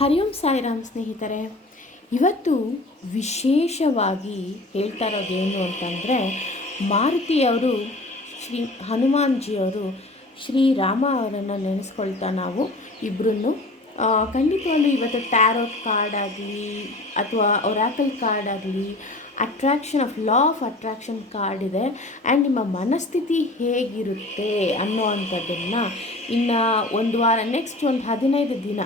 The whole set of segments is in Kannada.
ಹರಿ ಓಂ ಸಾಯಿರಾಮ್ ಸ್ನೇಹಿತರೆ, ಇವತ್ತು ವಿಶೇಷವಾಗಿ ಹೇಳ್ತಾ ಇರೋದೇನು ಅಂತಂದರೆ, ಮಾರುತಿಯವರು ಶ್ರೀ ಹನುಮಾನ್ಜಿಯವರು ಶ್ರೀರಾಮ ಅವರನ್ನು ನೆನೆಸ್ಕೊಳ್ತಾ ನಾವು ಇಬ್ಬರನ್ನು ಖಂಡಿತವಾಗ್ಲೂ ಇವತ್ತು ಟ್ಯಾರೋಟ್ ಕಾರ್ಡ್ ಆಗಲಿ ಅಥವಾ ಒರಾಕಲ್ ಕಾರ್ಡ್ ಆಗಲಿ ಲಾ ಆಫ್ ಅಟ್ರಾಕ್ಷನ್ ಕಾರ್ಡ್ ಇದೆ. ಆ್ಯಂಡ್ ನಿಮ್ಮ ಮನಸ್ಥಿತಿ ಹೇಗಿರುತ್ತೆ ಅನ್ನೋವಂಥದ್ದನ್ನು ಇನ್ನು ಒಂದು ವಾರ, ನೆಕ್ಸ್ಟ್ ಒಂದು 15 ದಿನ,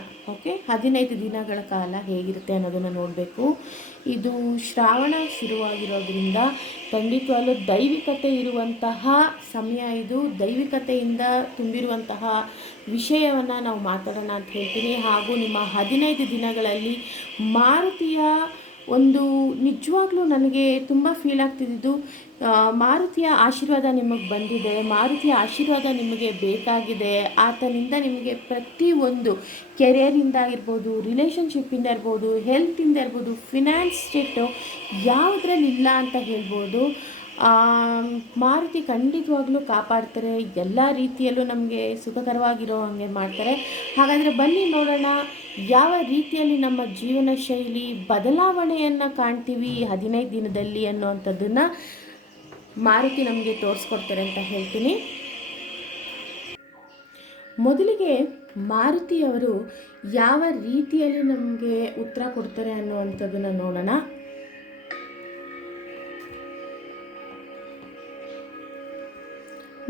15 ದಿನಗಳ ಕಾಲ ಹೇಗಿರುತ್ತೆ ಅನ್ನೋದನ್ನು ನೋಡಬೇಕು. ಇದು ಶ್ರಾವಣ ಶುರುವಾಗಿರೋದ್ರಿಂದ ಖಂಡಿತವಾಗ್ಲೂ ದೈವಿಕತೆ ಇರುವಂತಹ ಸಮಯ. ಇದು ದೈವಿಕತೆಯಿಂದ ತುಂಬಿರುವಂತಹ ವಿಷಯವನ್ನು ನಾವು ಮಾತಾಡೋಣ ಅಂತ ಹೇಳ್ತೀನಿ. ಹಾಗೂ ನಿಮ್ಮ 15 ದಿನಗಳಲ್ಲಿ ಮಾರುತಿಯ ಒಂದು ನಿಜವಾಗ್ಲೂ ನನಗೆ ತುಂಬ ಫೀಲ್ ಆಗ್ತಿದ್ದು, ಮಾರುತಿಯ ಆಶೀರ್ವಾದ ನಿಮಗೆ ಬಂದಿದೆ, ಮಾರುತಿಯ ಆಶೀರ್ವಾದ ನಿಮಗೆ ಬೇಕಾಗಿದೆ. ಆತನಿಂದ ನಿಮಗೆ ಪ್ರತಿಯೊಂದು ಕೆರಿಯರಿಂದ ಇರ್ಬೋದು, ರಿಲೇಷನ್ಶಿಪ್ಪಿಂದ ಇರ್ಬೋದು, ಹೆಲ್ತಿಂದ ಇರ್ಬೋದು, ಫಿನಾನ್ಸ್ ಸ್ಟೇಟು ಯಾವುದ್ರಲ್ಲಿ ಇಲ್ಲ ಅಂತ ಹೇಳ್ಬೋದು. ಮಾರುತಿ ಖಂಡಿತವಾಗ್ಲೂ ಕಾಪಾಡ್ತಾರೆ, ಎಲ್ಲ ರೀತಿಯಲ್ಲೂ ನಮಗೆ ಸುಖಕರವಾಗಿರೋ ಹಾಗೆ ಮಾಡ್ತಾರೆ. ಹಾಗಾದರೆ ಬನ್ನಿ ನೋಡೋಣ ಯಾವ ರೀತಿಯಲ್ಲಿ ನಮ್ಮ ಜೀವನ ಶೈಲಿ ಬದಲಾವಣೆಯನ್ನು ಕಾಣ್ತೀವಿ 15 ದಿನದಲ್ಲಿ ಅನ್ನೋವಂಥದ್ದನ್ನು ಮಾರುತಿ ನಮಗೆ ತೋರಿಸ್ಕೊಡ್ತಾರೆ ಅಂತ ಹೇಳ್ತೀನಿ. ಮೊದಲಿಗೆ ಮಾರುತಿಯವರು ಯಾವ ರೀತಿಯಲ್ಲಿ ನಮಗೆ ಉತ್ತರ ಕೊಡ್ತಾರೆ ಅನ್ನುವಂಥದ್ದನ್ನು ನೋಡೋಣ.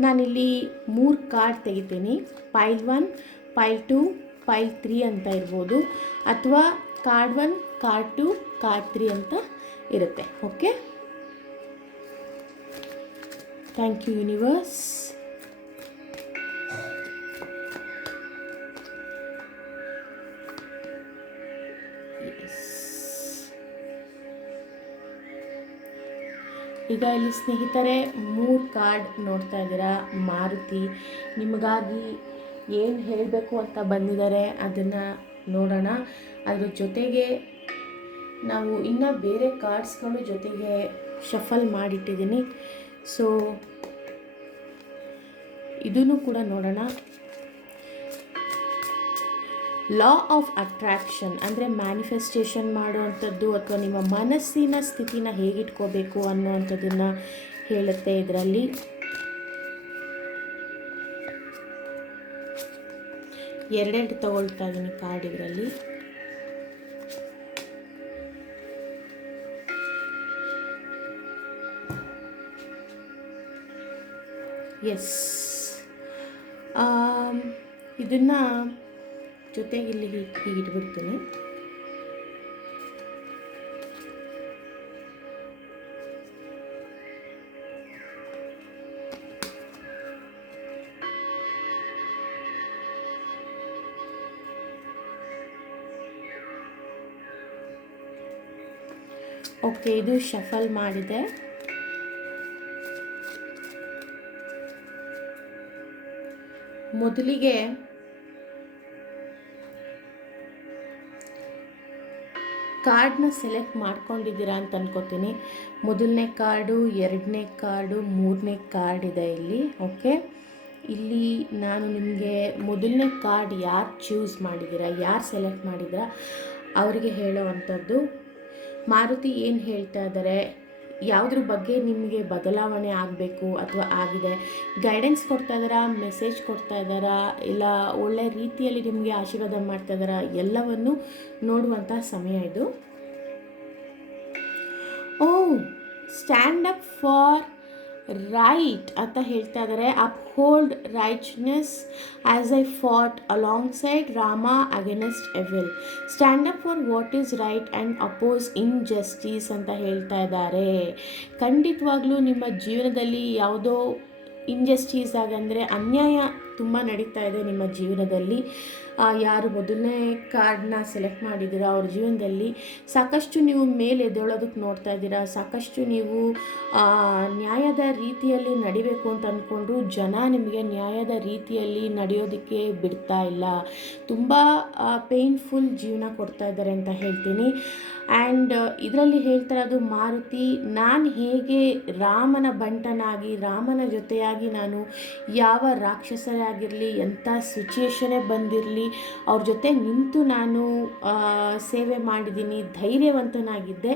ನಾನಿಲ್ಲಿ 3 ಕಾರ್ಡ್ ತೆಗಿತೀನಿ. ಪೈಲ್ 1, ಪೈಲ್ 2, ಪೈಲ್ 3 ಅಂತ ಇರ್ಬೋದು, ಅಥವಾ ಕಾರ್ಡ್ 1, ಕಾರ್ಡ್ 2, ಕಾರ್ಡ್ 3 ಅಂತ ಇರುತ್ತೆ. Okay, thank you universe. ಈಗ ಇಲ್ಲಿ ಸ್ನೇಹಿತರೆ 3 ಕಾರ್ಡ್ ನೋಡ್ತಾ ಇದ್ದೀರಾ. ಮಾರುತಿ ನಿಮಗಾಗಿ ಏನು ಹೇಳಬೇಕು ಅಂತ ಬಂದಿದ್ದಾರೆ ಅದನ್ನು ನೋಡೋಣ. ಅದ್ರ ಜೊತೆಗೆ ನಾವು ಇನ್ನೂ ಬೇರೆ ಕಾರ್ಡ್ಸ್ಗಳು ಜೊತೆಗೆ ಶಫಲ್ ಮಾಡಿಟ್ಟಿದ್ದೀನಿ. ಸೊ ಇದನ್ನು ಕೂಡ ನೋಡೋಣ. ಲಾ ಆಫ್ ಅಟ್ರಾಕ್ಷನ್ ಅಂದರೆ ಮ್ಯಾನಿಫೆಸ್ಟೇಷನ್ ಮಾಡುವಂಥದ್ದು ಅಥವಾ ನಿಮ್ಮ ಮನಸ್ಸಿನ ಸ್ಥಿತಿನ ಹೇಗಿಟ್ಕೋಬೇಕು ಅನ್ನೋವಂಥದ್ದನ್ನು ಹೇಳುತ್ತೆ. ಇದರಲ್ಲಿ ಎರಡೆರಡು ತಗೊಳ್ತಾ ಇದ್ದೀನಿ ಕಾರ್ಡ್. ಇದರಲ್ಲಿ ಎಸ್, ಇದನ್ನು ಜೊತೆಗೆ ಇಲ್ಲಿ ಹೀಗೆ ಇಟ್ಬಿಡ್ತೀನಿ. ಓಕೆ, ಇದು ಶಫಲ್ ಮಾಡಿದೆ. ಮೊದಲಿಗೆ ಕಾರ್ಡ್ನ ಸೆಲೆಕ್ಟ್ ಮಾಡ್ಕೊಂಡಿದ್ದೀರಾ ಅಂತ ಅನ್ಕೋತೀನಿ. ಮೊದಲನೇ ಕಾರ್ಡು, ಎರಡನೇ ಕಾರ್ಡು, ಮೂರನೇ ಕಾರ್ಡ್ ಇದೆ ಇಲ್ಲಿ. ಓಕೆ, ಇಲ್ಲಿ ನಾನು ನಿಮಗೆ ಮೊದಲನೇ ಕಾರ್ಡ್ ಯಾರು ಚೂಸ್ ಮಾಡಿದ್ದೀರಾ, ಯಾರು ಸೆಲೆಕ್ಟ್ ಮಾಡಿದ್ದೀರಾ ಅವರಿಗೆ ಹೇಳೋವಂಥದ್ದು. ಮಾರುತಿ ಏನು ಹೇಳ್ತಾ ಇದ್ದಾರೆ, ಯಾವುದ್ರ ಬಗ್ಗೆ ನಿಮಗೆ ಬದಲಾವಣೆ ಆಗಬೇಕು ಅಥವಾ ಆಗಿದೆ, ಗೈಡೆನ್ಸ್ ಕೊಡ್ತಾ ಇದ್ದಾರಾ, ಮೆಸೇಜ್ ಕೊಡ್ತಾ ಇದ್ದಾರಾ, ಇಲ್ಲ ಒಳ್ಳೆ ರೀತಿಯಲ್ಲಿ ನಿಮಗೆ ಆಶೀರ್ವಾದ ಮಾಡ್ತಾ ಇದ್ದಾರಾ, ಎಲ್ಲವನ್ನು ನೋಡುವಂಥ ಸಮಯ ಇದು. ಸ್ಟ್ಯಾಂಡ್ ಅಪ್ ಫಾರ್ ರೈಟ್ ಅಂತ ಹೇಳ್ತಾ ಇದ್ದಾರೆ. Uphold rightness as I fought alongside Rama against evil. Stand up for what is right and oppose injustice ಅಂತ ಹೇಳ್ತಾ ಇದ್ದಾರೆ. ಖಂಡಿತವಾಗ್ಲೂ ನಿಮ್ಮ ಜೀವನದಲ್ಲಿ ಯಾವುದೋ ಇನ್ಜಸ್ಟಿಸ್ ಆಗಂದರೆ ಅನ್ಯಾಯ ತುಂಬ ನಡೀತಾ ಇದೆ ನಿಮ್ಮ ಜೀವನದಲ್ಲಿ. ಯಾರು ಮೊದಲನೇ ಕಾರ್ಡನ್ನ ಸೆಲೆಕ್ಟ್ ಮಾಡಿದ್ದೀರಾ ಅವ್ರ ಜೀವನದಲ್ಲಿ ಸಾಕಷ್ಟು ನೀವು ಮೇಲೆ ಎದ್ದೇಳೋದಕ್ಕೆ ನೋಡ್ತಾ ಇದ್ದೀರಾ. ಸಾಕಷ್ಟು ನೀವು ನ್ಯಾಯದ ರೀತಿಯಲ್ಲಿ ನಡಿಬೇಕು ಅಂತ ಅಂದ್ಕೊಂಡ್ರು ಜನ ನಿಮಗೆ ನ್ಯಾಯದ ರೀತಿಯಲ್ಲಿ ನಡೆಯೋದಕ್ಕೆ ಬಿಡ್ತಾ ಇಲ್ಲ. ತುಂಬ ಪೇಯ್ನ್ಫುಲ್ ಜೀವನ ಕೊಡ್ತಾ ಇದ್ದಾರೆ ಅಂತ ಹೇಳ್ತೀನಿ. ಆ್ಯಂಡ್ ಇದರಲ್ಲಿ ಹೇಳ್ತಾರದು ಮಾರುತಿ, ನಾನು ಹೇಗೆ ರಾಮನ ಬಂಟನಾಗಿ ರಾಮನ ಜೊತೆಯಾಗಿ ನಾನು ಯಾವ ರಾಕ್ಷಸರೇ ಆಗಿರಲಿ, ಎಂಥ ಸಿಚುಯೇಷನೇ ಬಂದಿರಲಿ, ಅವ್ರ ಜೊತೆ ನಿಂತು ನಾನು ಸೇವೆ ಮಾಡಿದ್ದೀನಿ, ಧೈರ್ಯವಂತನಾಗಿದ್ದೆ.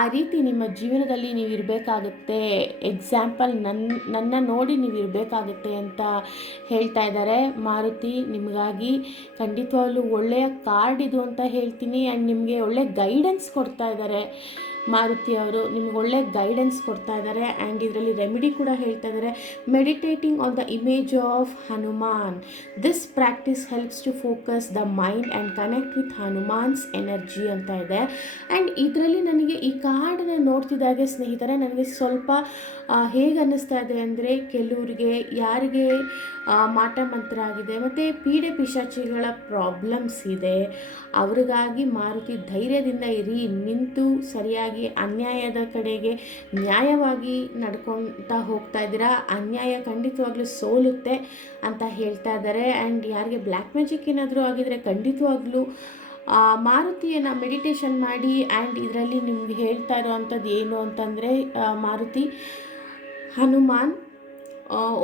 ಆ ರೀತಿ ನಿಮ್ಮ ಜೀವನದಲ್ಲಿ ನೀವು ಇರಬೇಕಾಗುತ್ತೆ, ಎಕ್ಸಾಂಪಲ್ ನನ್ನ ನೋಡಿ ನೀವು ಇರಬೇಕಾಗುತ್ತೆ ಅಂತ ಹೇಳ್ತಾ ಇದ್ದಾರೆ ಮಾರುತಿ. ನಿಮಗಾಗಿ ಖಂಡಿತವಾಗ್ಲೂ ಒಳ್ಳೆಯ ಕಾರ್ಡ್ ಇದು ಅಂತ ಹೇಳ್ತೀನಿ. ಆ್ಯಂಡ್ ನಿಮಗೆ ಒಳ್ಳೆ ಗೈಡೆನ್ಸ್ ಕೊಡ್ತಾ ಇದ್ದಾರೆ ಮಾರುತಿ ಅವರು, ನಿಮ್ಗೆ ಒಳ್ಳೆ ಗೈಡೆನ್ಸ್ ಕೊಡ್ತಾ ಇದ್ದಾರೆ. ಆ್ಯಂಡ್ ಇದರಲ್ಲಿ ರೆಮಿಡಿ ಕೂಡ ಹೇಳ್ತಾ ಇದ್ದಾರೆ, meditating on the image of Hanuman. This practice helps to focus the mind and connect with Hanuman's energy ಅಂತ ಇದೆ. ಆ್ಯಂಡ್ ಇದರಲ್ಲಿ ನನಗೆ ಈ ಕಾರ್ಡನ್ನ ನೋಡ್ತಿದ್ದಾಗೆ ಸ್ನೇಹಿತರೆ ನನಗೆ ಸ್ವಲ್ಪ ಹೇಗೆ ಅನ್ನಿಸ್ತಾ ಇದೆ ಅಂದರೆ, ಕೆಲವರಿಗೆ ಯಾರಿಗೆ ಮಾಟ ಮಂತ್ರ ಆಗಿದೆ ಮತ್ತು ಪೀಡೆ ಪಿಶಾಚಿಗಳ ಪ್ರಾಬ್ಲಮ್ಸ್ ಇದೆ, ಅವ್ರಿಗಾಗಿ ಮಾರುತಿ ಧೈರ್ಯದಿಂದ ಇರಿ, ನಿಂತು ಸರಿಯಾಗಿ ಅನ್ಯಾಯದ ಕಡೆಗೆ ನ್ಯಾಯವಾಗಿ ನಡ್ಕೊತಾ ಹೋಗ್ತಾ ಇದ್ದೀರಾ, ಅನ್ಯಾಯ ಖಂಡಿತವಾಗ್ಲೂ ಸೋಲುತ್ತೆ ಅಂತ ಹೇಳ್ತಾ ಇದ್ದಾರೆ. ಆ್ಯಂಡ್ ಯಾರಿಗೆ ಬ್ಲ್ಯಾಕ್ ಮ್ಯಾಜಿಕ್ ಏನಾದರೂ ಆಗಿದರೆ ಖಂಡಿತವಾಗ್ಲೂ ಮಾರುತಿಯನ್ನು ಮೆಡಿಟೇಷನ್ ಮಾಡಿ. ಆ್ಯಂಡ್ ಇದರಲ್ಲಿ ನಿಮ್ಗೆ ಹೇಳ್ತಾ ಇರೋವಂಥದ್ದು ಏನು ಅಂತಂದರೆ, ಮಾರುತಿ ಹನುಮಾನ್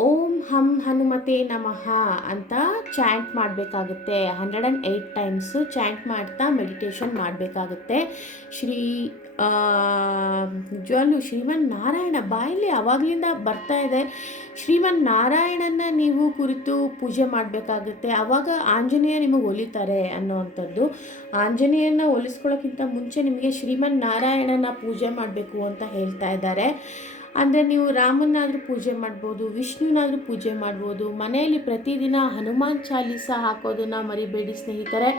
ಓಂ ಹಂ ಹನುಮತೆ ನಮಃ ಅಂತ ಚಾಂಟ್ ಮಾಡಬೇಕಾಗುತ್ತೆ. 108 ಟೈಮ್ಸು ಚಾಂಟ್ ಮಾಡ್ತಾ ಮೆಡಿಟೇಷನ್ ಮಾಡಬೇಕಾಗುತ್ತೆ. ನಿಜವಾಗ್ಲೂ ಶ್ರೀಮನ್ನಾರಾಯಣ ಬಾಯಲ್ಲಿ ಆವಾಗಲಿಂದ ಬರ್ತಾ ಇದೆ. ಶ್ರೀಮನ್ನಾರಾಯಣನ ನೀವು ಕುರಿತು ಪೂಜೆ ಮಾಡಬೇಕಾಗುತ್ತೆ, ಆವಾಗ ಆಂಜನೇಯ ನಿಮಗೆ ಒಲಿತಾರೆ ಅನ್ನೋವಂಥದ್ದು. ಆಂಜನೇಯನ ಒಲಿಸ್ಕೊಳ್ಳೋಕ್ಕಿಂತ ಮುಂಚೆ ನಿಮಗೆ ಶ್ರೀಮನ್ನಾರಾಯಣನ ಪೂಜೆ ಮಾಡಬೇಕು ಅಂತ ಹೇಳ್ತಾ ಇದ್ದಾರೆ. ಅಂದರೆ ನೀವು ರಾಮನಾದರೂ ಪೂಜೆ ಮಾಡ್ಬೋದು, ವಿಷ್ಣುನಾದರೂ ಪೂಜೆ ಮಾಡ್ಬೋದು. ಮನೆಯಲ್ಲಿ ಪ್ರತಿದಿನ ಹನುಮಾನ್ ಚಾಲೀಸ ಹಾಕೋದನ್ನು ಮರಿಬೇಡಿ ಸ್ನೇಹಿತರೆ.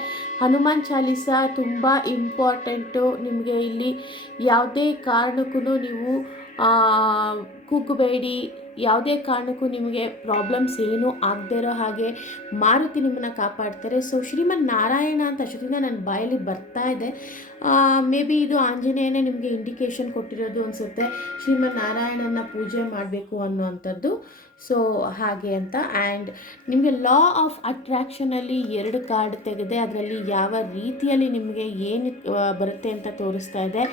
ಹನುಮಾನ್ ಚಾಲೀಸ ತುಂಬ ಇಂಪಾರ್ಟೆಂಟು. ನಿಮಗೆ ಇಲ್ಲಿ ಯಾವುದೇ ಕಾರಣಕ್ಕೂ ನೀವು ಕುಗ್ಗಬೇಡಿ, ಯಾವುದೇ ಕಾರಣಕ್ಕೂ ನಿಮಗೆ ಪ್ರಾಬ್ಲಮ್ಸ್ ಏನೂ ಆಗದೇ ಇರೋ ಹಾಗೆ ಮಾರುತಿ ನಿಮ್ಮನ್ನು ಕಾಪಾಡ್ತಾರೆ. ಸೊ ಶ್ರೀಮನ್ನಾರಾಯಣ ಅಂತ ಅಷ್ಟೊತ್ತಿಂದ ನನ್ನ ಬಾಯಲ್ಲಿ ಬರ್ತಾ ಇದೆ. ಮೇ ಬಿ ಇದು ಆಂಜನೇಯನೇ ನಿಮಗೆ ಇಂಡಿಕೇಶನ್ ಕೊಟ್ಟಿರೋದು ಅನಿಸುತ್ತೆ, ಶ್ರೀಮನ್ನಾರಾಯಣನ ಪೂಜೆ ಮಾಡಬೇಕು ಅನ್ನೋವಂಥದ್ದು. ಸೊ ಹಾಗೆ ಅಂತ. ಆ್ಯಂಡ್ ನಿಮಗೆ ಲಾ ಆಫ್ ಅಟ್ರ್ಯಾಕ್ಷನಲ್ಲಿ 2 ಕಾರ್ಡ್ ತೆಗೆದೆ, ಅದರಲ್ಲಿ ಯಾವ ರೀತಿಯಲ್ಲಿ ನಿಮಗೆ ಏನು ಬರುತ್ತೆ ಅಂತ ತೋರಿಸ್ತಾ ಇದೆ.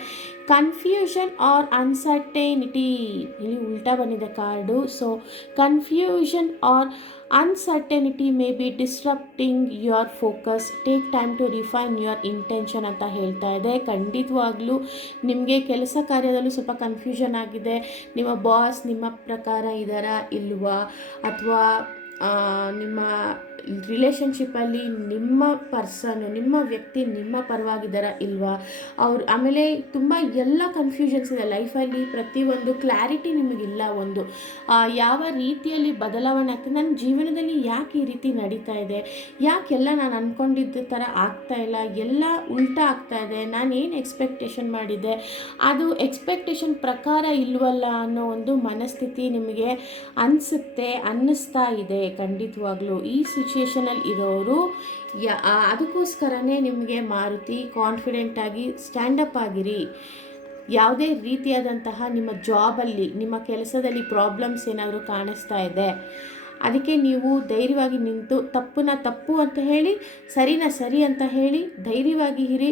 ಕನ್ಫ್ಯೂಷನ್ ಆರ್ ಅನ್ಸರ್ಟೈನಿಟಿ, ಇಲ್ಲಿ ಉಲ್ಟಾ ಬಂದಿದೆ card. So confusion or uncertainty may be disrupting your focus, take time to refine your intention ಅಂತ ಹೇಳ್ತಾ ಇದೆ. ಖಂಡಿತವಾಗ್ಲೂ ನಿಮಗೆ ಕೆಲಸ ಕಾರ್ಯದಲ್ಲೂ ಸ್ವಲ್ಪ ಕನ್ಫ್ಯೂಷನ್ ಆಗಿದೆ. ನಿಮ್ಮ ಬಾಸ್ ನಿಮ್ಮ ಪ್ರಕಾರ ಇದ್ದಾರಾ ಇಲ್ವಾ, ಅಥವಾ ನಿಮ್ಮ ರಿಲೇಷನ್ಶಿಪ್ಪಲ್ಲಿ ನಿಮ್ಮ ಪರ್ಸನು ನಿಮ್ಮ ವ್ಯಕ್ತಿ ನಿಮ್ಮ ಪರವಾಗಿದ್ದಾರಾ ಇಲ್ವಾ, ಆಮೇಲೆ ತುಂಬ ಎಲ್ಲ ಕನ್ಫ್ಯೂಷನ್ಸ್ ಇದೆ ಲೈಫಲ್ಲಿ. ಪ್ರತಿಯೊಂದು ಕ್ಲಾರಿಟಿ ನಿಮಗಿಲ್ಲ. ಒಂದು ಯಾವ ರೀತಿಯಲ್ಲಿ ಬದಲಾವಣೆ ಆಗ್ತದೆ, ನನ್ನ ಜೀವನದಲ್ಲಿ ಯಾಕೆ ಈ ರೀತಿ ನಡೀತಾ ಇದೆ, ಯಾಕೆಲ್ಲ ನಾನು ಅಂದ್ಕೊಂಡಿದ್ದ ಥರ ಆಗ್ತಾ ಇಲ್ಲ, ಎಲ್ಲ ಉಲ್ಟಾ ಆಗ್ತಾ ಇದೆ, ನಾನು ಏನು ಎಕ್ಸ್ಪೆಕ್ಟೇಷನ್ ಮಾಡಿದ್ದೆ ಅದು ಎಕ್ಸ್ಪೆಕ್ಟೇಷನ್ ಪ್ರಕಾರ ಇಲ್ವಲ್ಲ ಅನ್ನೋ ಒಂದು ಮನಸ್ಥಿತಿ ನಿಮಗೆ ಅನ್ನಿಸ್ತಾ ಇದೆ. ಖಂಡಿತವಾಗ್ಲೂ ಈ ಸಿಚುಯೇಷನಲ್ಲಿ ಇರೋರು ಅದಕ್ಕೋಸ್ಕರನೇ ನಿಮಗೆ ಮಾರುತಿ ಕಾನ್ಫಿಡೆಂಟಾಗಿ ಸ್ಟ್ಯಾಂಡಪ್ ಆಗಿರಿ. ಯಾವುದೇ ರೀತಿಯಾದಂತಹ ನಿಮ್ಮ ಜಾಬಲ್ಲಿ ನಿಮ್ಮ ಕೆಲಸದಲ್ಲಿ ಪ್ರಾಬ್ಲಮ್ಸ್ ಏನಾದರೂ ಕಾಣಿಸ್ತಾ ಇದೆ, ಅದಕ್ಕೆ ನೀವು ಧೈರ್ಯವಾಗಿ ನಿಂತು ತಪ್ಪನ್ನ ತಪ್ಪು ಅಂತ ಹೇಳಿ ಸರಿನ ಸರಿ ಅಂತ ಹೇಳಿ ಧೈರ್ಯವಾಗಿ ಇರಿ.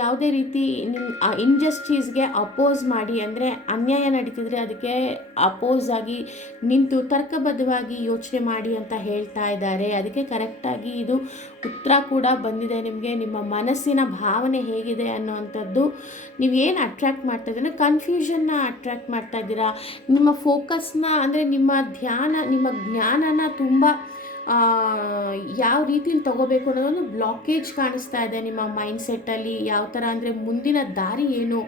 ಯಾವುದೇ ರೀತಿ ನಿಮ್ಮ ಇಂಜಸ್ಟಿಸ್ಗೆ ಅಪೋಸ್ ಮಾಡಿ, ಅಂದರೆ ಅನ್ಯಾಯ ನಡೀತಿದ್ರೆ ಅದಕ್ಕೆ ಅಪೋಸ್ ಆಗಿ ನಿಂತು ತರ್ಕಬದ್ಧವಾಗಿ ಯೋಚನೆ ಮಾಡಿ ಅಂತ ಹೇಳ್ತಾ ಇದ್ದಾರೆ. ಅದಕ್ಕೆ ಕರೆಕ್ಟಾಗಿ ಇದು ಉತ್ತರ ಕೂಡ ಬಂದಿದೆ ನಿಮಗೆ. ನಿಮ್ಮ ಮನಸ್ಸಿನ ಭಾವನೆ ಹೇಗಿದೆ ಅನ್ನೋವಂಥದ್ದು, ನೀವೇನು ಅಟ್ರ್ಯಾಕ್ಟ್ ಮಾಡ್ತಾ ಇದ್ದೀರ, ಕನ್ಫ್ಯೂಷನ್ನ ಅಟ್ರ್ಯಾಕ್ಟ್ ಮಾಡ್ತಾ ಇದ್ದೀರಾ. ನಿಮ್ಮ ಫೋಕಸ್ನ ಅಂದರೆ ನಿಮ್ಮ ಧ್ಯಾನ ನಿಮ್ಮ ಜ್ಞಾನನ ತುಂಬ ಯಾವ ರೀತಿಯಲ್ಲಿ ತೊಗೋಬೇಕು ಅನ್ನೋದೊಂದು ಬ್ಲಾಕೇಜ್ ಕಾಣಿಸ್ತಾ ಇದೆ ನಿಮ್ಮ ಮೈಂಡ್ಸೆಟ್ಟಲ್ಲಿ. ಯಾವ ಥರ ಅಂದರೆ ಮುಂದಿನ ದಾರಿ ಏನು,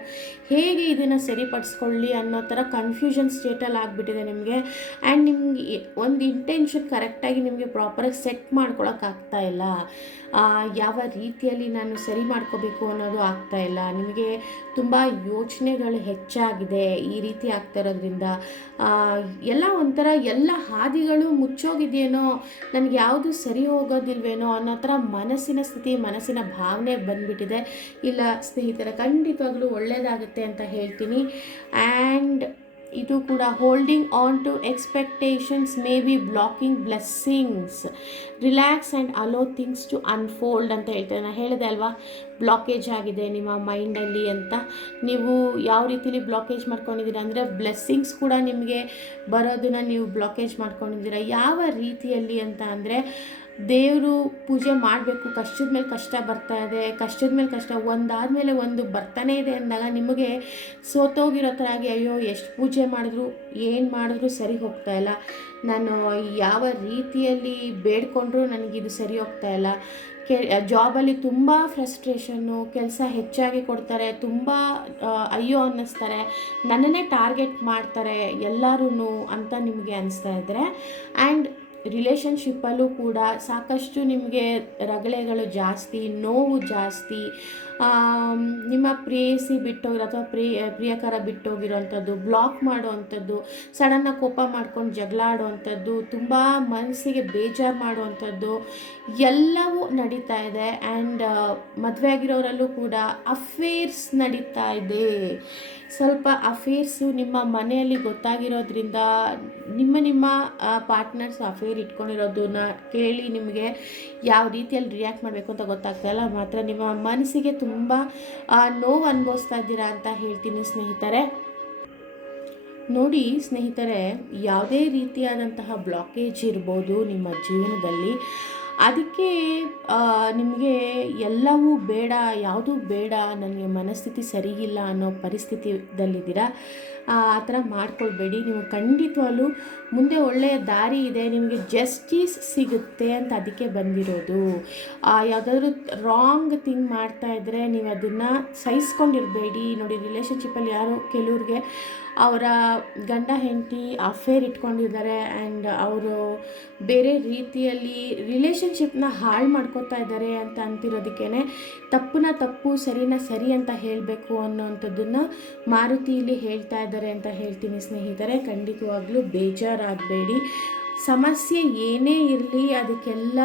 ಹೇಗೆ ಇದನ್ನು ಸರಿಪಡಿಸ್ಕೊಳ್ಳಿ ಅನ್ನೋ ಥರ ಕನ್ಫ್ಯೂಷನ್ ಸ್ಟೇಟಲ್ಲಿ ಆಗಿಬಿಟ್ಟಿದೆ ನಿಮಗೆ. ಆ್ಯಂಡ್ ನಿಮಗೆ ಒಂದು ಇಂಟೆನ್ಷನ್ ಕರೆಕ್ಟಾಗಿ ನಿಮಗೆ ಪ್ರಾಪರಾಗಿ ಸೆಟ್ ಮಾಡ್ಕೊಳಕ್ಕಾಗ್ತಾ ಇಲ್ಲ. ಯಾವ ರೀತಿಯಲ್ಲಿ ನಾನು ಸರಿ ಮಾಡ್ಕೋಬೇಕು ಅನ್ನೋದು ಆಗ್ತಾ ಇಲ್ಲ. ನಿಮಗೆ ತುಂಬ ಯೋಚನೆಗಳು ಹೆಚ್ಚಾಗಿದೆ ಈ ರೀತಿ ಆಗ್ತಾ ಇರೋದ್ರಿಂದ. ಎಲ್ಲ ಒಂಥರ ಎಲ್ಲ ಹಾದಿಗಳು ಮುಚ್ಚೋಗಿದೆಯೇನೋ, ನನಗೆ ಯಾವುದು ಸರಿ ಹೋಗೋದಿಲ್ವೇನೋ ಅನ್ನೋ ಥರ ಮನಸ್ಸಿನ ಸ್ಥಿತಿ ಮನಸ್ಸಿನ ಭಾವನೆ ಬಂದುಬಿಟ್ಟಿದೆ. ಇಲ್ಲ ಸ್ನೇಹಿತರೆ, ಖಂಡಿತವಾಗ್ಲೂ ಒಳ್ಳೆಯದಾಗುತ್ತೆ ಅಂತ ಹೇಳ್ತೀನಿ. ಆ್ಯಂಡ್ ಇದು ಕೂಡ holding on to expectations may be blocking blessings, relax and allow things to unfold ಅಂತ ಹೇಳ್ತೇನೆ. ನಾನು ಹೇಳಿದೆ ಅಲ್ವಾ, ಬ್ಲಾಕೇಜ್ ಆಗಿದೆ ನಿಮ್ಮ ಮೈಂಡಲ್ಲಿ ಅಂತ. ನೀವು ಯಾವ ರೀತಿಲಿ ಬ್ಲಾಕೇಜ್ ಮಾಡ್ಕೊಂಡಿದ್ದೀರ ಅಂದರೆ, ಬ್ಲೆಸ್ಸಿಂಗ್ಸ್ ಕೂಡ ನಿಮಗೆ ಬರೋದನ್ನು ನೀವು ಬ್ಲಾಕೇಜ್ ಮಾಡ್ಕೊಂಡಿದ್ದೀರ. ಯಾವ ರೀತಿಯಲ್ಲಿ ಅಂತ ಅಂದರೆ, ದೇವರು ಪೂಜೆ ಮಾಡಬೇಕು, ಕಷ್ಟದ ಮೇಲೆ ಕಷ್ಟ ಬರ್ತಾ ಇದೆ, ಕಷ್ಟದ ಮೇಲೆ ಕಷ್ಟ ಒಂದಾದಮೇಲೆ ಒಂದು ಬರ್ತಾನೇ ಇದೆ ಅಂದಾಗ ನಿಮಗೆ ಸೋತೋಗಿರೋ ಥರ ಆಗಿ, ಅಯ್ಯೋ ಎಷ್ಟು ಪೂಜೆ ಮಾಡಿದ್ರು ಏನು ಮಾಡಿದ್ರು ಸರಿ ಹೋಗ್ತಾ ಇಲ್ಲ, ನಾನು ಯಾವ ರೀತಿಯಲ್ಲಿ ಬೇಡ್ಕೊಂಡ್ರೂ ನನಗಿದು ಸರಿ ಹೋಗ್ತಾ ಇಲ್ಲ, ಜಾಬಲ್ಲಿ ತುಂಬ ಫ್ರಸ್ಟ್ರೇಷನ್ನು, ಕೆಲಸ ಹೆಚ್ಚಾಗಿ ಕೊಡ್ತಾರೆ, ತುಂಬ ಅಯ್ಯೋ ಅನ್ನಿಸ್ತಾರೆ, ನನ್ನನ್ನೇ ಟಾರ್ಗೆಟ್ ಮಾಡ್ತಾರೆ ಎಲ್ಲರೂ ಅಂತ ನಿಮಗೆ ಅನಿಸ್ತಾ ಇದ್ದರೆ, ಆ್ಯಂಡ್ ರಿಲೇಷನ್ಶಿಪ್ಪಲ್ಲೂ ಕೂಡ ಸಾಕಷ್ಟು ನಿಮಗೆ ರಗಳೆಗಳು ಜಾಸ್ತಿ, ನೋವು ಜಾಸ್ತಿ, ನಿಮ್ಮ ಪ್ರೇಯಸಿ ಬಿಟ್ಟೋಗಿರೋ ಅಥವಾ ಪ್ರಿಯಕರ ಬಿಟ್ಟೋಗಿರೋವಂಥದ್ದು, ಬ್ಲಾಕ್ ಮಾಡೋವಂಥದ್ದು, ಸಡನ್ನಾಗಿ ಕೋಪ ಮಾಡ್ಕೊಂಡು ಜಗಳ ಆಡೋವಂಥದ್ದು, ತುಂಬ ಮನಸ್ಸಿಗೆ ಬೇಜಾರು ಮಾಡುವಂಥದ್ದು ಎಲ್ಲವೂ ನಡೀತಾ ಇದೆ. ಆ್ಯಂಡ್ ಮದುವೆ ಆಗಿರೋರಲ್ಲೂ ಕೂಡ ಅಫೇರ್ಸ್ ನಡೀತಾ ಇದೆ. ಸ್ವಲ್ಪ ಅಫೇರ್ಸು ನಿಮ್ಮ ಮನೆಯಲ್ಲಿ ಗೊತ್ತಾಗಿರೋದ್ರಿಂದ ನಿಮ್ಮ ಪಾರ್ಟ್ನರ್ಸ್ ಅಫೇರ್ ಇಟ್ಕೊಂಡಿರೋದನ್ನ ಕೇಳಿ ನಿಮಗೆ ಯಾವ ರೀತಿಯಲ್ಲಿ ರಿಯಾಕ್ಟ್ ಮಾಡಬೇಕು ಅಂತ ಗೊತ್ತಾಗ್ತಾಯಿಲ್ಲ, ಮಾತ್ರ ನಿಮ್ಮ ಮನಸ್ಸಿಗೆ ತುಂಬ ನೋವು ಅನುಭವಿಸ್ತಾ ಇದ್ದೀರಾ ಅಂತ ಹೇಳ್ತೀನಿ ಸ್ನೇಹಿತರೆ. ನೋಡಿ ಸ್ನೇಹಿತರೆ, ಯಾವುದೇ ರೀತಿಯಾದಂತಹ ಬ್ಲಾಕೇಜ್ ಇರ್ಬೋದು ನಿಮ್ಮ ಜೀವನದಲ್ಲಿ, ಅದಕ್ಕೆ ನಿಮಗೆ ಎಲ್ಲವೂ ಬೇಡ, ಯಾವುದೂ ಬೇಡ, ನನಗೆ ಮನಸ್ಥಿತಿ ಸರಿಯಿಲ್ಲ ಅನ್ನೋ ಪರಿಸ್ಥಿತಿದಲ್ಲಿದ್ದೀರಾ. ಆ ಥರ ಮಾಡ್ಕೊಳ್ಬೇಡಿ. ನೀವು ಖಂಡಿತವಾಗ್ಲೂ ಮುಂದೆ ಒಳ್ಳೆಯ ದಾರಿ ಇದೆ, ನಿಮಗೆ ಜಸ್ಟಿಸ್ ಸಿಗುತ್ತೆ ಅಂತ ಅದಕ್ಕೆ ಬಂದಿರೋದು. ಯಾವುದಾದ್ರೂ ರಾಂಗ್ ಥಿಂಗ್ ಮಾಡ್ತಾಯಿದ್ರೆ ನೀವು ಅದನ್ನು ಸಹಿಸ್ಕೊಂಡಿರಬೇಡಿ. ನೋಡಿ, ರಿಲೇಷನ್ಶಿಪ್ಪಲ್ಲಿ ಯಾರೋ ಕೆಲವ್ರಿಗೆ ಅವರ ಗಂಡ ಹೆಂಡತಿ ಅಫೇರ್ ಇಟ್ಕೊಂಡಿದ್ದಾರೆ ಆ್ಯಂಡ್ ಅವರು ಬೇರೆ ರೀತಿಯಲ್ಲಿ ರಿಲೇಷನ್ಶಿಪ್ನ ಹಾಳು ಮಾಡ್ಕೋತಾ ಇದ್ದಾರೆ ಅಂತ ಅಂತಿರೋದಕ್ಕೇ ತಪ್ಪನ್ನ ತಪ್ಪು, ಸರಿನ ಸರಿ ಅಂತ ಹೇಳಬೇಕು ಅನ್ನೋವಂಥದ್ದನ್ನು ಮಾರುತಿಯಲ್ಲಿ ಹೇಳ್ತಾ ಇದ್ದಾರೆ ಅಂತ ಹೇಳ್ತೀನಿ ಸ್ನೇಹಿತರೆ. ಖಂಡಿತವಾಗ್ಲೂ ಬೇಜಾರಾಗಬೇಡಿ. ಸಮಸ್ಯೆ ಏನೇ ಇರಲಿ ಅದಕ್ಕೆಲ್ಲ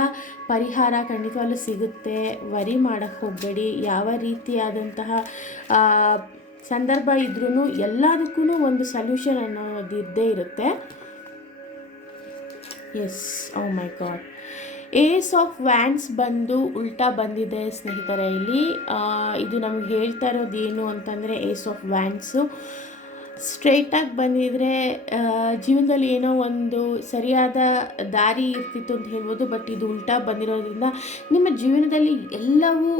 ಪರಿಹಾರ ಖಂಡಿತವಾಗ್ಲೂ ಸಿಗುತ್ತೆ. ವರಿ ಮಾಡೋಕ್ಕೆ ಹೋಗಬೇಡಿ. ಯಾವ ರೀತಿಯಾದಂತಹ ಸಂದರ್ಭ ಇದ್ರೂ ಎಲ್ಲದಕ್ಕೂ ಒಂದು ಸೊಲ್ಯೂಷನ್ ಅನ್ನೋದು ಇದ್ದೇ ಇರುತ್ತೆ. Yes, oh my god, ace of wands ಬಂದು ಉಲ್ಟಾ ಬಂದಿದೆ ಸ್ನೇಹಿತರೆ. ಇಲ್ಲಿ ಇದು ನಮ್ಗೆ ಹೇಳ್ತಾ ಇರೋದು ಏನು ಅಂತಂದರೆ, ಏಸ್ ಆಫ್ ವ್ಯಾಂಡ್ಸು ಸ್ಟ್ರೈಟಾಗಿ ಬಂದಿದ್ರೆ ಜೀವನದಲ್ಲಿ ಏನೋ ಒಂದು ಸರಿಯಾದ ದಾರಿ ಇರ್ತಿತ್ತು ಅಂತ ಹೇಳ್ಬೋದು. ಬಟ್ ಇದು ಉಲ್ಟಾ ಬಂದಿರೋದ್ರಿಂದ ನಿಮ್ಮ ಜೀವನದಲ್ಲಿ ಎಲ್ಲವೂ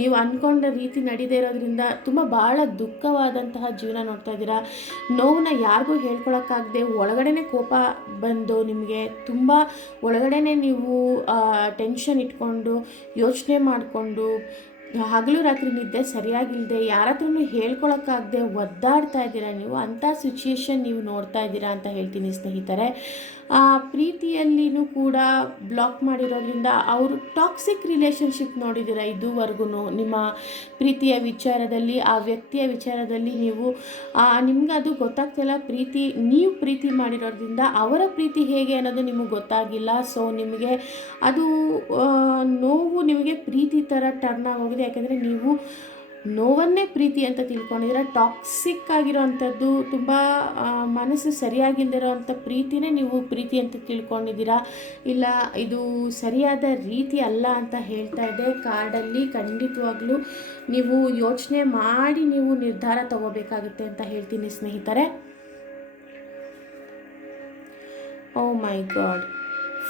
ನೀವು ಅಂದ್ಕೊಂಡ ರೀತಿ ನಡೀದೇ ಇರೋದ್ರಿಂದ ತುಂಬ ಭಾಳ ದುಃಖವಾದಂತಹ ಜೀವನ ನೋಡ್ತಾ ಇದ್ದೀರಾ. ನೋವನ್ನ ಯಾರಿಗೂ ಹೇಳ್ಕೊಳಕ್ಕಾಗದೆ ಒಳಗಡೆನೇ ಕೋಪ ಬಂದು ನಿಮಗೆ ತುಂಬ ಒಳಗಡೆನೇ ನೀವು ಟೆನ್ಷನ್ ಇಟ್ಕೊಂಡು ಯೋಚನೆ ಮಾಡಿಕೊಂಡು ಹಗಲು ರಾತ್ರಿ ನಿದ್ದೆ ಸರಿಯಾಗಿಲ್ಲದೆ ಯಾರ ಹತ್ರನೂ ಹೇಳ್ಕೊಳಕ್ಕಾಗದೆ ಒದ್ದಾಡ್ತಾ ಇದ್ದೀರಾ ನೀವು. ಅಂಥ ಸಿಚುಯೇಷನ್ ನೀವು ನೋಡ್ತಾ ಇದ್ದೀರಾ ಅಂತ ಹೇಳ್ತೀನಿ ಸ್ನೇಹಿತರೆ. ಪ್ರೀತಿಯಲ್ಲಿನೂ ಕೂಡ ಬ್ಲಾಕ್ ಮಾಡಿರೋದ್ರಿಂದ ಅವರು ಟಾಕ್ಸಿಕ್ ರಿಲೇಷನ್ಶಿಪ್ ನೋಡಿದ್ದೀರಾ ಇದುವರೆಗೂ. ನಿಮ್ಮ ಪ್ರೀತಿಯ ವಿಚಾರದಲ್ಲಿ, ಆ ವ್ಯಕ್ತಿಯ ವಿಚಾರದಲ್ಲಿ ನಿಮ್ಗೆ ಅದು ಗೊತ್ತಾಗ್ತಿಲ್ಲ. ನೀವು ಪ್ರೀತಿ ಮಾಡಿರೋದ್ರಿಂದ ಅವರ ಪ್ರೀತಿ ಹೇಗೆ ಅನ್ನೋದು ನಿಮಗೆ ಗೊತ್ತಾಗಿಲ್ಲ. ಸೊ ನಿಮಗೆ ಅದು ನೋವು ನಿಮಗೆ ಪ್ರೀತಿ ಥರ ಟರ್ನ್ ಆಗೋಗಿದೆ. ಯಾಕೆಂದರೆ ನೀವು ನೋವನ್ನೇ ಪ್ರೀತಿ ಅಂತ ತಿಳ್ಕೊಂಡಿದ್ದೀರ. ಟಾಕ್ಸಿಕ್ ಆಗಿರೋವಂಥದ್ದು, ತುಂಬ ಮನಸ್ಸು ಸರಿಯಾಗಿಲ್ದಿರೋವಂಥ ಪ್ರೀತಿನೇ ನೀವು ಪ್ರೀತಿ ಅಂತ ತಿಳ್ಕೊಂಡಿದ್ದೀರಾ. ಇಲ್ಲ, ಇದು ಸರಿಯಾದ ರೀತಿ ಅಲ್ಲ ಅಂತ ಹೇಳ್ತಾ ಇದೆ ಕಾರ್ಡಲ್ಲಿ. ಖಂಡಿತವಾಗ್ಲೂ ನೀವು ಯೋಚನೆ ಮಾಡಿ ನೀವು ನಿರ್ಧಾರ ತಗೋಬೇಕಾಗುತ್ತೆ ಅಂತ ಹೇಳ್ತೀನಿ ಸ್ನೇಹಿತರೆ. ಓ ಮೈ ಗಾಡ್,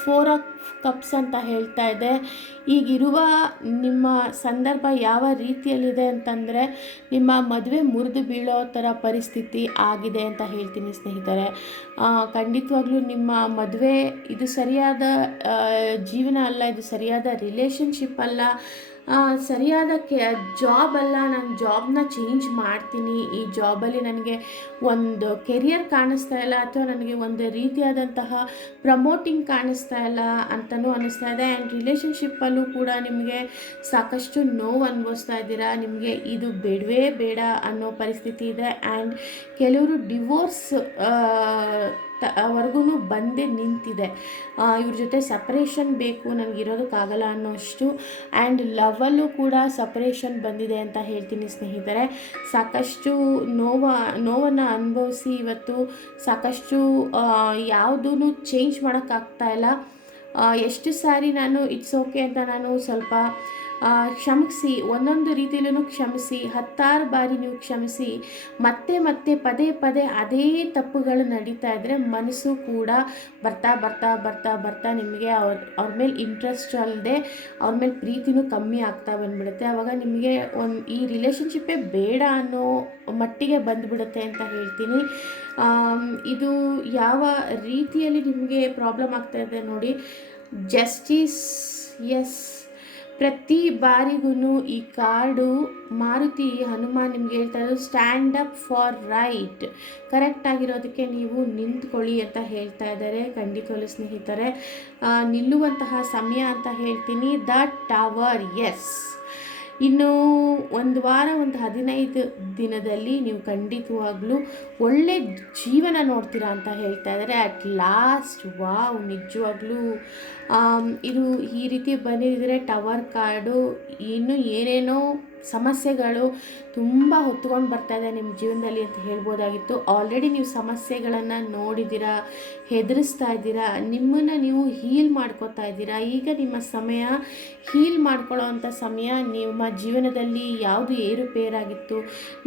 4 ಆಫ್ ಕಪ್ಸ್ ಅಂತ ಹೇಳ್ತಾ ಇದೆ. ಈಗಿರುವ ನಿಮ್ಮ ಸಂದರ್ಭ ಯಾವ ರೀತಿಯಲ್ಲಿದೆ ಅಂತಂದರೆ, ನಿಮ್ಮ ಮದುವೆ ಮುರಿದು ಬೀಳೋ ಥರ ಪರಿಸ್ಥಿತಿ ಆಗಿದೆ ಅಂತ ಹೇಳ್ತೀನಿ ಸ್ನೇಹಿತರೆ. ಖಂಡಿತವಾಗ್ಲೂ ನಿಮ್ಮ ಮದುವೆ ಇದು ಸರಿಯಾದ ಜೀವನ ಅಲ್ಲ, ಇದು ಸರಿಯಾದ ರಿಲೇಷನ್ಶಿಪ್ ಅಲ್ಲ, ಸರಿಯಾದ ಜಾಬ್ ಅಲ್ಲ. ನಾನು ಜಾಬ್ನ ಚೇಂಜ್ ಮಾಡ್ತೀನಿ, ಈ ಜಾಬಲ್ಲಿ ನನಗೆ ಒಂದು ಕೆರಿಯರ್ ಕಾಣಿಸ್ತಾ ಇಲ್ಲ, ಅಥವಾ ನನಗೆ ಒಂದು ರೀತಿಯಾದಂತಹ ಪ್ರಮೋಟಿಂಗ್ ಕಾಣಿಸ್ತಾ ಇಲ್ಲ ಅಂತಲೂ ಅನ್ನಿಸ್ತಾ ಇದೆ. ಆ್ಯಂಡ್ ರಿಲೇಷನ್ಶಿಪ್ಪಲ್ಲೂ ಕೂಡ ನಿಮಗೆ ಸಾಕಷ್ಟು ನೋವು ಅನುಭವಿಸ್ತಾ ಇದ್ದೀರಾ. ನಿಮಗೆ ಇದು ಬೇಡವೇ ಬೇಡ ಅನ್ನೋ ಪರಿಸ್ಥಿತಿ ಇದೆ. ಆ್ಯಂಡ್ ಕೆಲವರು ಡಿವೋರ್ಸ್ ವರ್ಗೂ ಬಂದೇ ನಿಂತಿದೆ. ಇವ್ರ ಜೊತೆ ಸಪ್ರೇಷನ್ ಬೇಕು, ನನಗಿರೋದಕ್ಕಾಗಲ್ಲ ಅನ್ನೋಷ್ಟು. ಆ್ಯಂಡ್ ಲವಲ್ಲೂ ಕೂಡ ಸಪ್ರೇಷನ್ ಬಂದಿದೆ ಅಂತ ಹೇಳ್ತೀನಿ ಸ್ನೇಹಿತರೆ. ಸಾಕಷ್ಟು ನೋವನ್ನು ಅನುಭವಿಸಿ ಇವತ್ತು ಸಾಕಷ್ಟು ಯಾವುದೂ ಚೇಂಜ್ ಮಾಡೋಕ್ಕಾಗ್ತಾ ಇಲ್ಲ. ಎಷ್ಟು ಸಾರಿ ನಾನು ಇಟ್ಸ್ ಓಕೆ ಅಂತ ನಾನು ಸ್ವಲ್ಪ ಕ್ಷಮಿಸಿ, ಒಂದೊಂದು ರೀತಿಯಲ್ಲೂ ಕ್ಷಮಿಸಿ, 10 ಬಾರಿ ನೀವು ಕ್ಷಮಿಸಿ. ಮತ್ತೆ ಮತ್ತೆ ಪದೇ ಪದೇ ಅದೇ ತಪ್ಪುಗಳು ನಡೀತಾ ಇದ್ದರೆ ಮನಸ್ಸು ಕೂಡ ಬರ್ತಾ ಬರ್ತಾ ಬರ್ತಾ ಬರ್ತಾ ನಿಮಗೆ ಅವ್ರ ಮೇಲೆ ಇಂಟ್ರೆಸ್ಟ್ ಅಲ್ಲದೆ ಅವ್ರ ಮೇಲೆ ಪ್ರೀತಿನೂ ಕಮ್ಮಿ ಆಗ್ತಾ ಬಂದ್ಬಿಡುತ್ತೆ. ಆವಾಗ ನಿಮಗೆ ಈ ರಿಲೇಷನ್ಶಿಪ್ಪೇ ಬೇಡ ಅನ್ನೋ ಮಟ್ಟಿಗೆ ಬಂದುಬಿಡುತ್ತೆ ಅಂತ ಹೇಳ್ತೀನಿ. ಇದು ಯಾವ ರೀತಿಯಲ್ಲಿ ನಿಮಗೆ ಪ್ರಾಬ್ಲಮ್ ಆಗ್ತಾ ಇದೆ ನೋಡಿ. ಜಸ್ಟಿಸ್, ಎಸ್, ಪ್ರತಿ ಬಾರಿಗೂ ಈ ಕಾರ್ಡು ಮಾರುತಿ ಹನುಮಾನ್ ನಿಮ್ಗೆ ಹೇಳ್ತಾ ಇರೋದು stand up for right, correct ಆಗಿರೋದಕ್ಕೆ ನೀವು ನಿಂತ್ಕೊಳ್ಳಿ ಅಂತ ಹೇಳ್ತಾ ಇದ್ದಾರೆ. ಖಂಡಿತವಾಗ್ಲೂ ಸ್ನೇಹಿತರೆ, ನಿಲ್ಲುವಂತಹ ಸಮಯ ಅಂತ ಹೇಳ್ತೀನಿ. ದ ಟವರ್, ಎಸ್, ಇನ್ನು ಒಂದು ವಾರ, ಒಂದು 15 ದಿನದಲ್ಲಿ ನೀವು ಖಂಡಿತವಾಗ್ಲೂ ಒಳ್ಳೆ ಜೀವನ ನೋಡ್ತೀರಾ ಅಂತ ಹೇಳ್ತಾ ಇದ್ದಾರೆ. ಅಟ್ ಲಾಸ್ಟ್, ವಾವ್, ನಿಜವಾಗ್ಲೂ ಇದು ಈ ರೀತಿ ಬಂದಿದ್ದರೆ ಟವರ್ ಕಾರ್ಡು ಇನ್ನೂ ಏನೇನೋ ಸಮಸ್ಯೆಗಳು ತುಂಬ ಹೊತ್ಕೊಂಡು ಬರ್ತಾ ಇದೆ ನಿಮ್ಮ ಜೀವನದಲ್ಲಿ ಅಂತ ಹೇಳ್ಬೋದಾಗಿತ್ತು. ಆಲ್ರೆಡಿ ನೀವು ಸಮಸ್ಯೆಗಳನ್ನು ನೋಡಿದ್ದೀರಾ, ಹೆದರಿಸ್ತಾ ಇದ್ದೀರಾ, ನಿಮ್ಮನ್ನು ನೀವು ಹೀಲ್ ಮಾಡ್ಕೋತಾ ಇದ್ದೀರಾ. ಈಗ ನಿಮ್ಮ ಸಮಯ ಹೀಲ್ ಮಾಡ್ಕೊಳ್ಳೋ ಅಂಥ ಸಮಯ. ನಿಮ್ಮ ಜೀವನದಲ್ಲಿ ಯಾವುದು ಏರುಪೇರಾಗಿತ್ತು,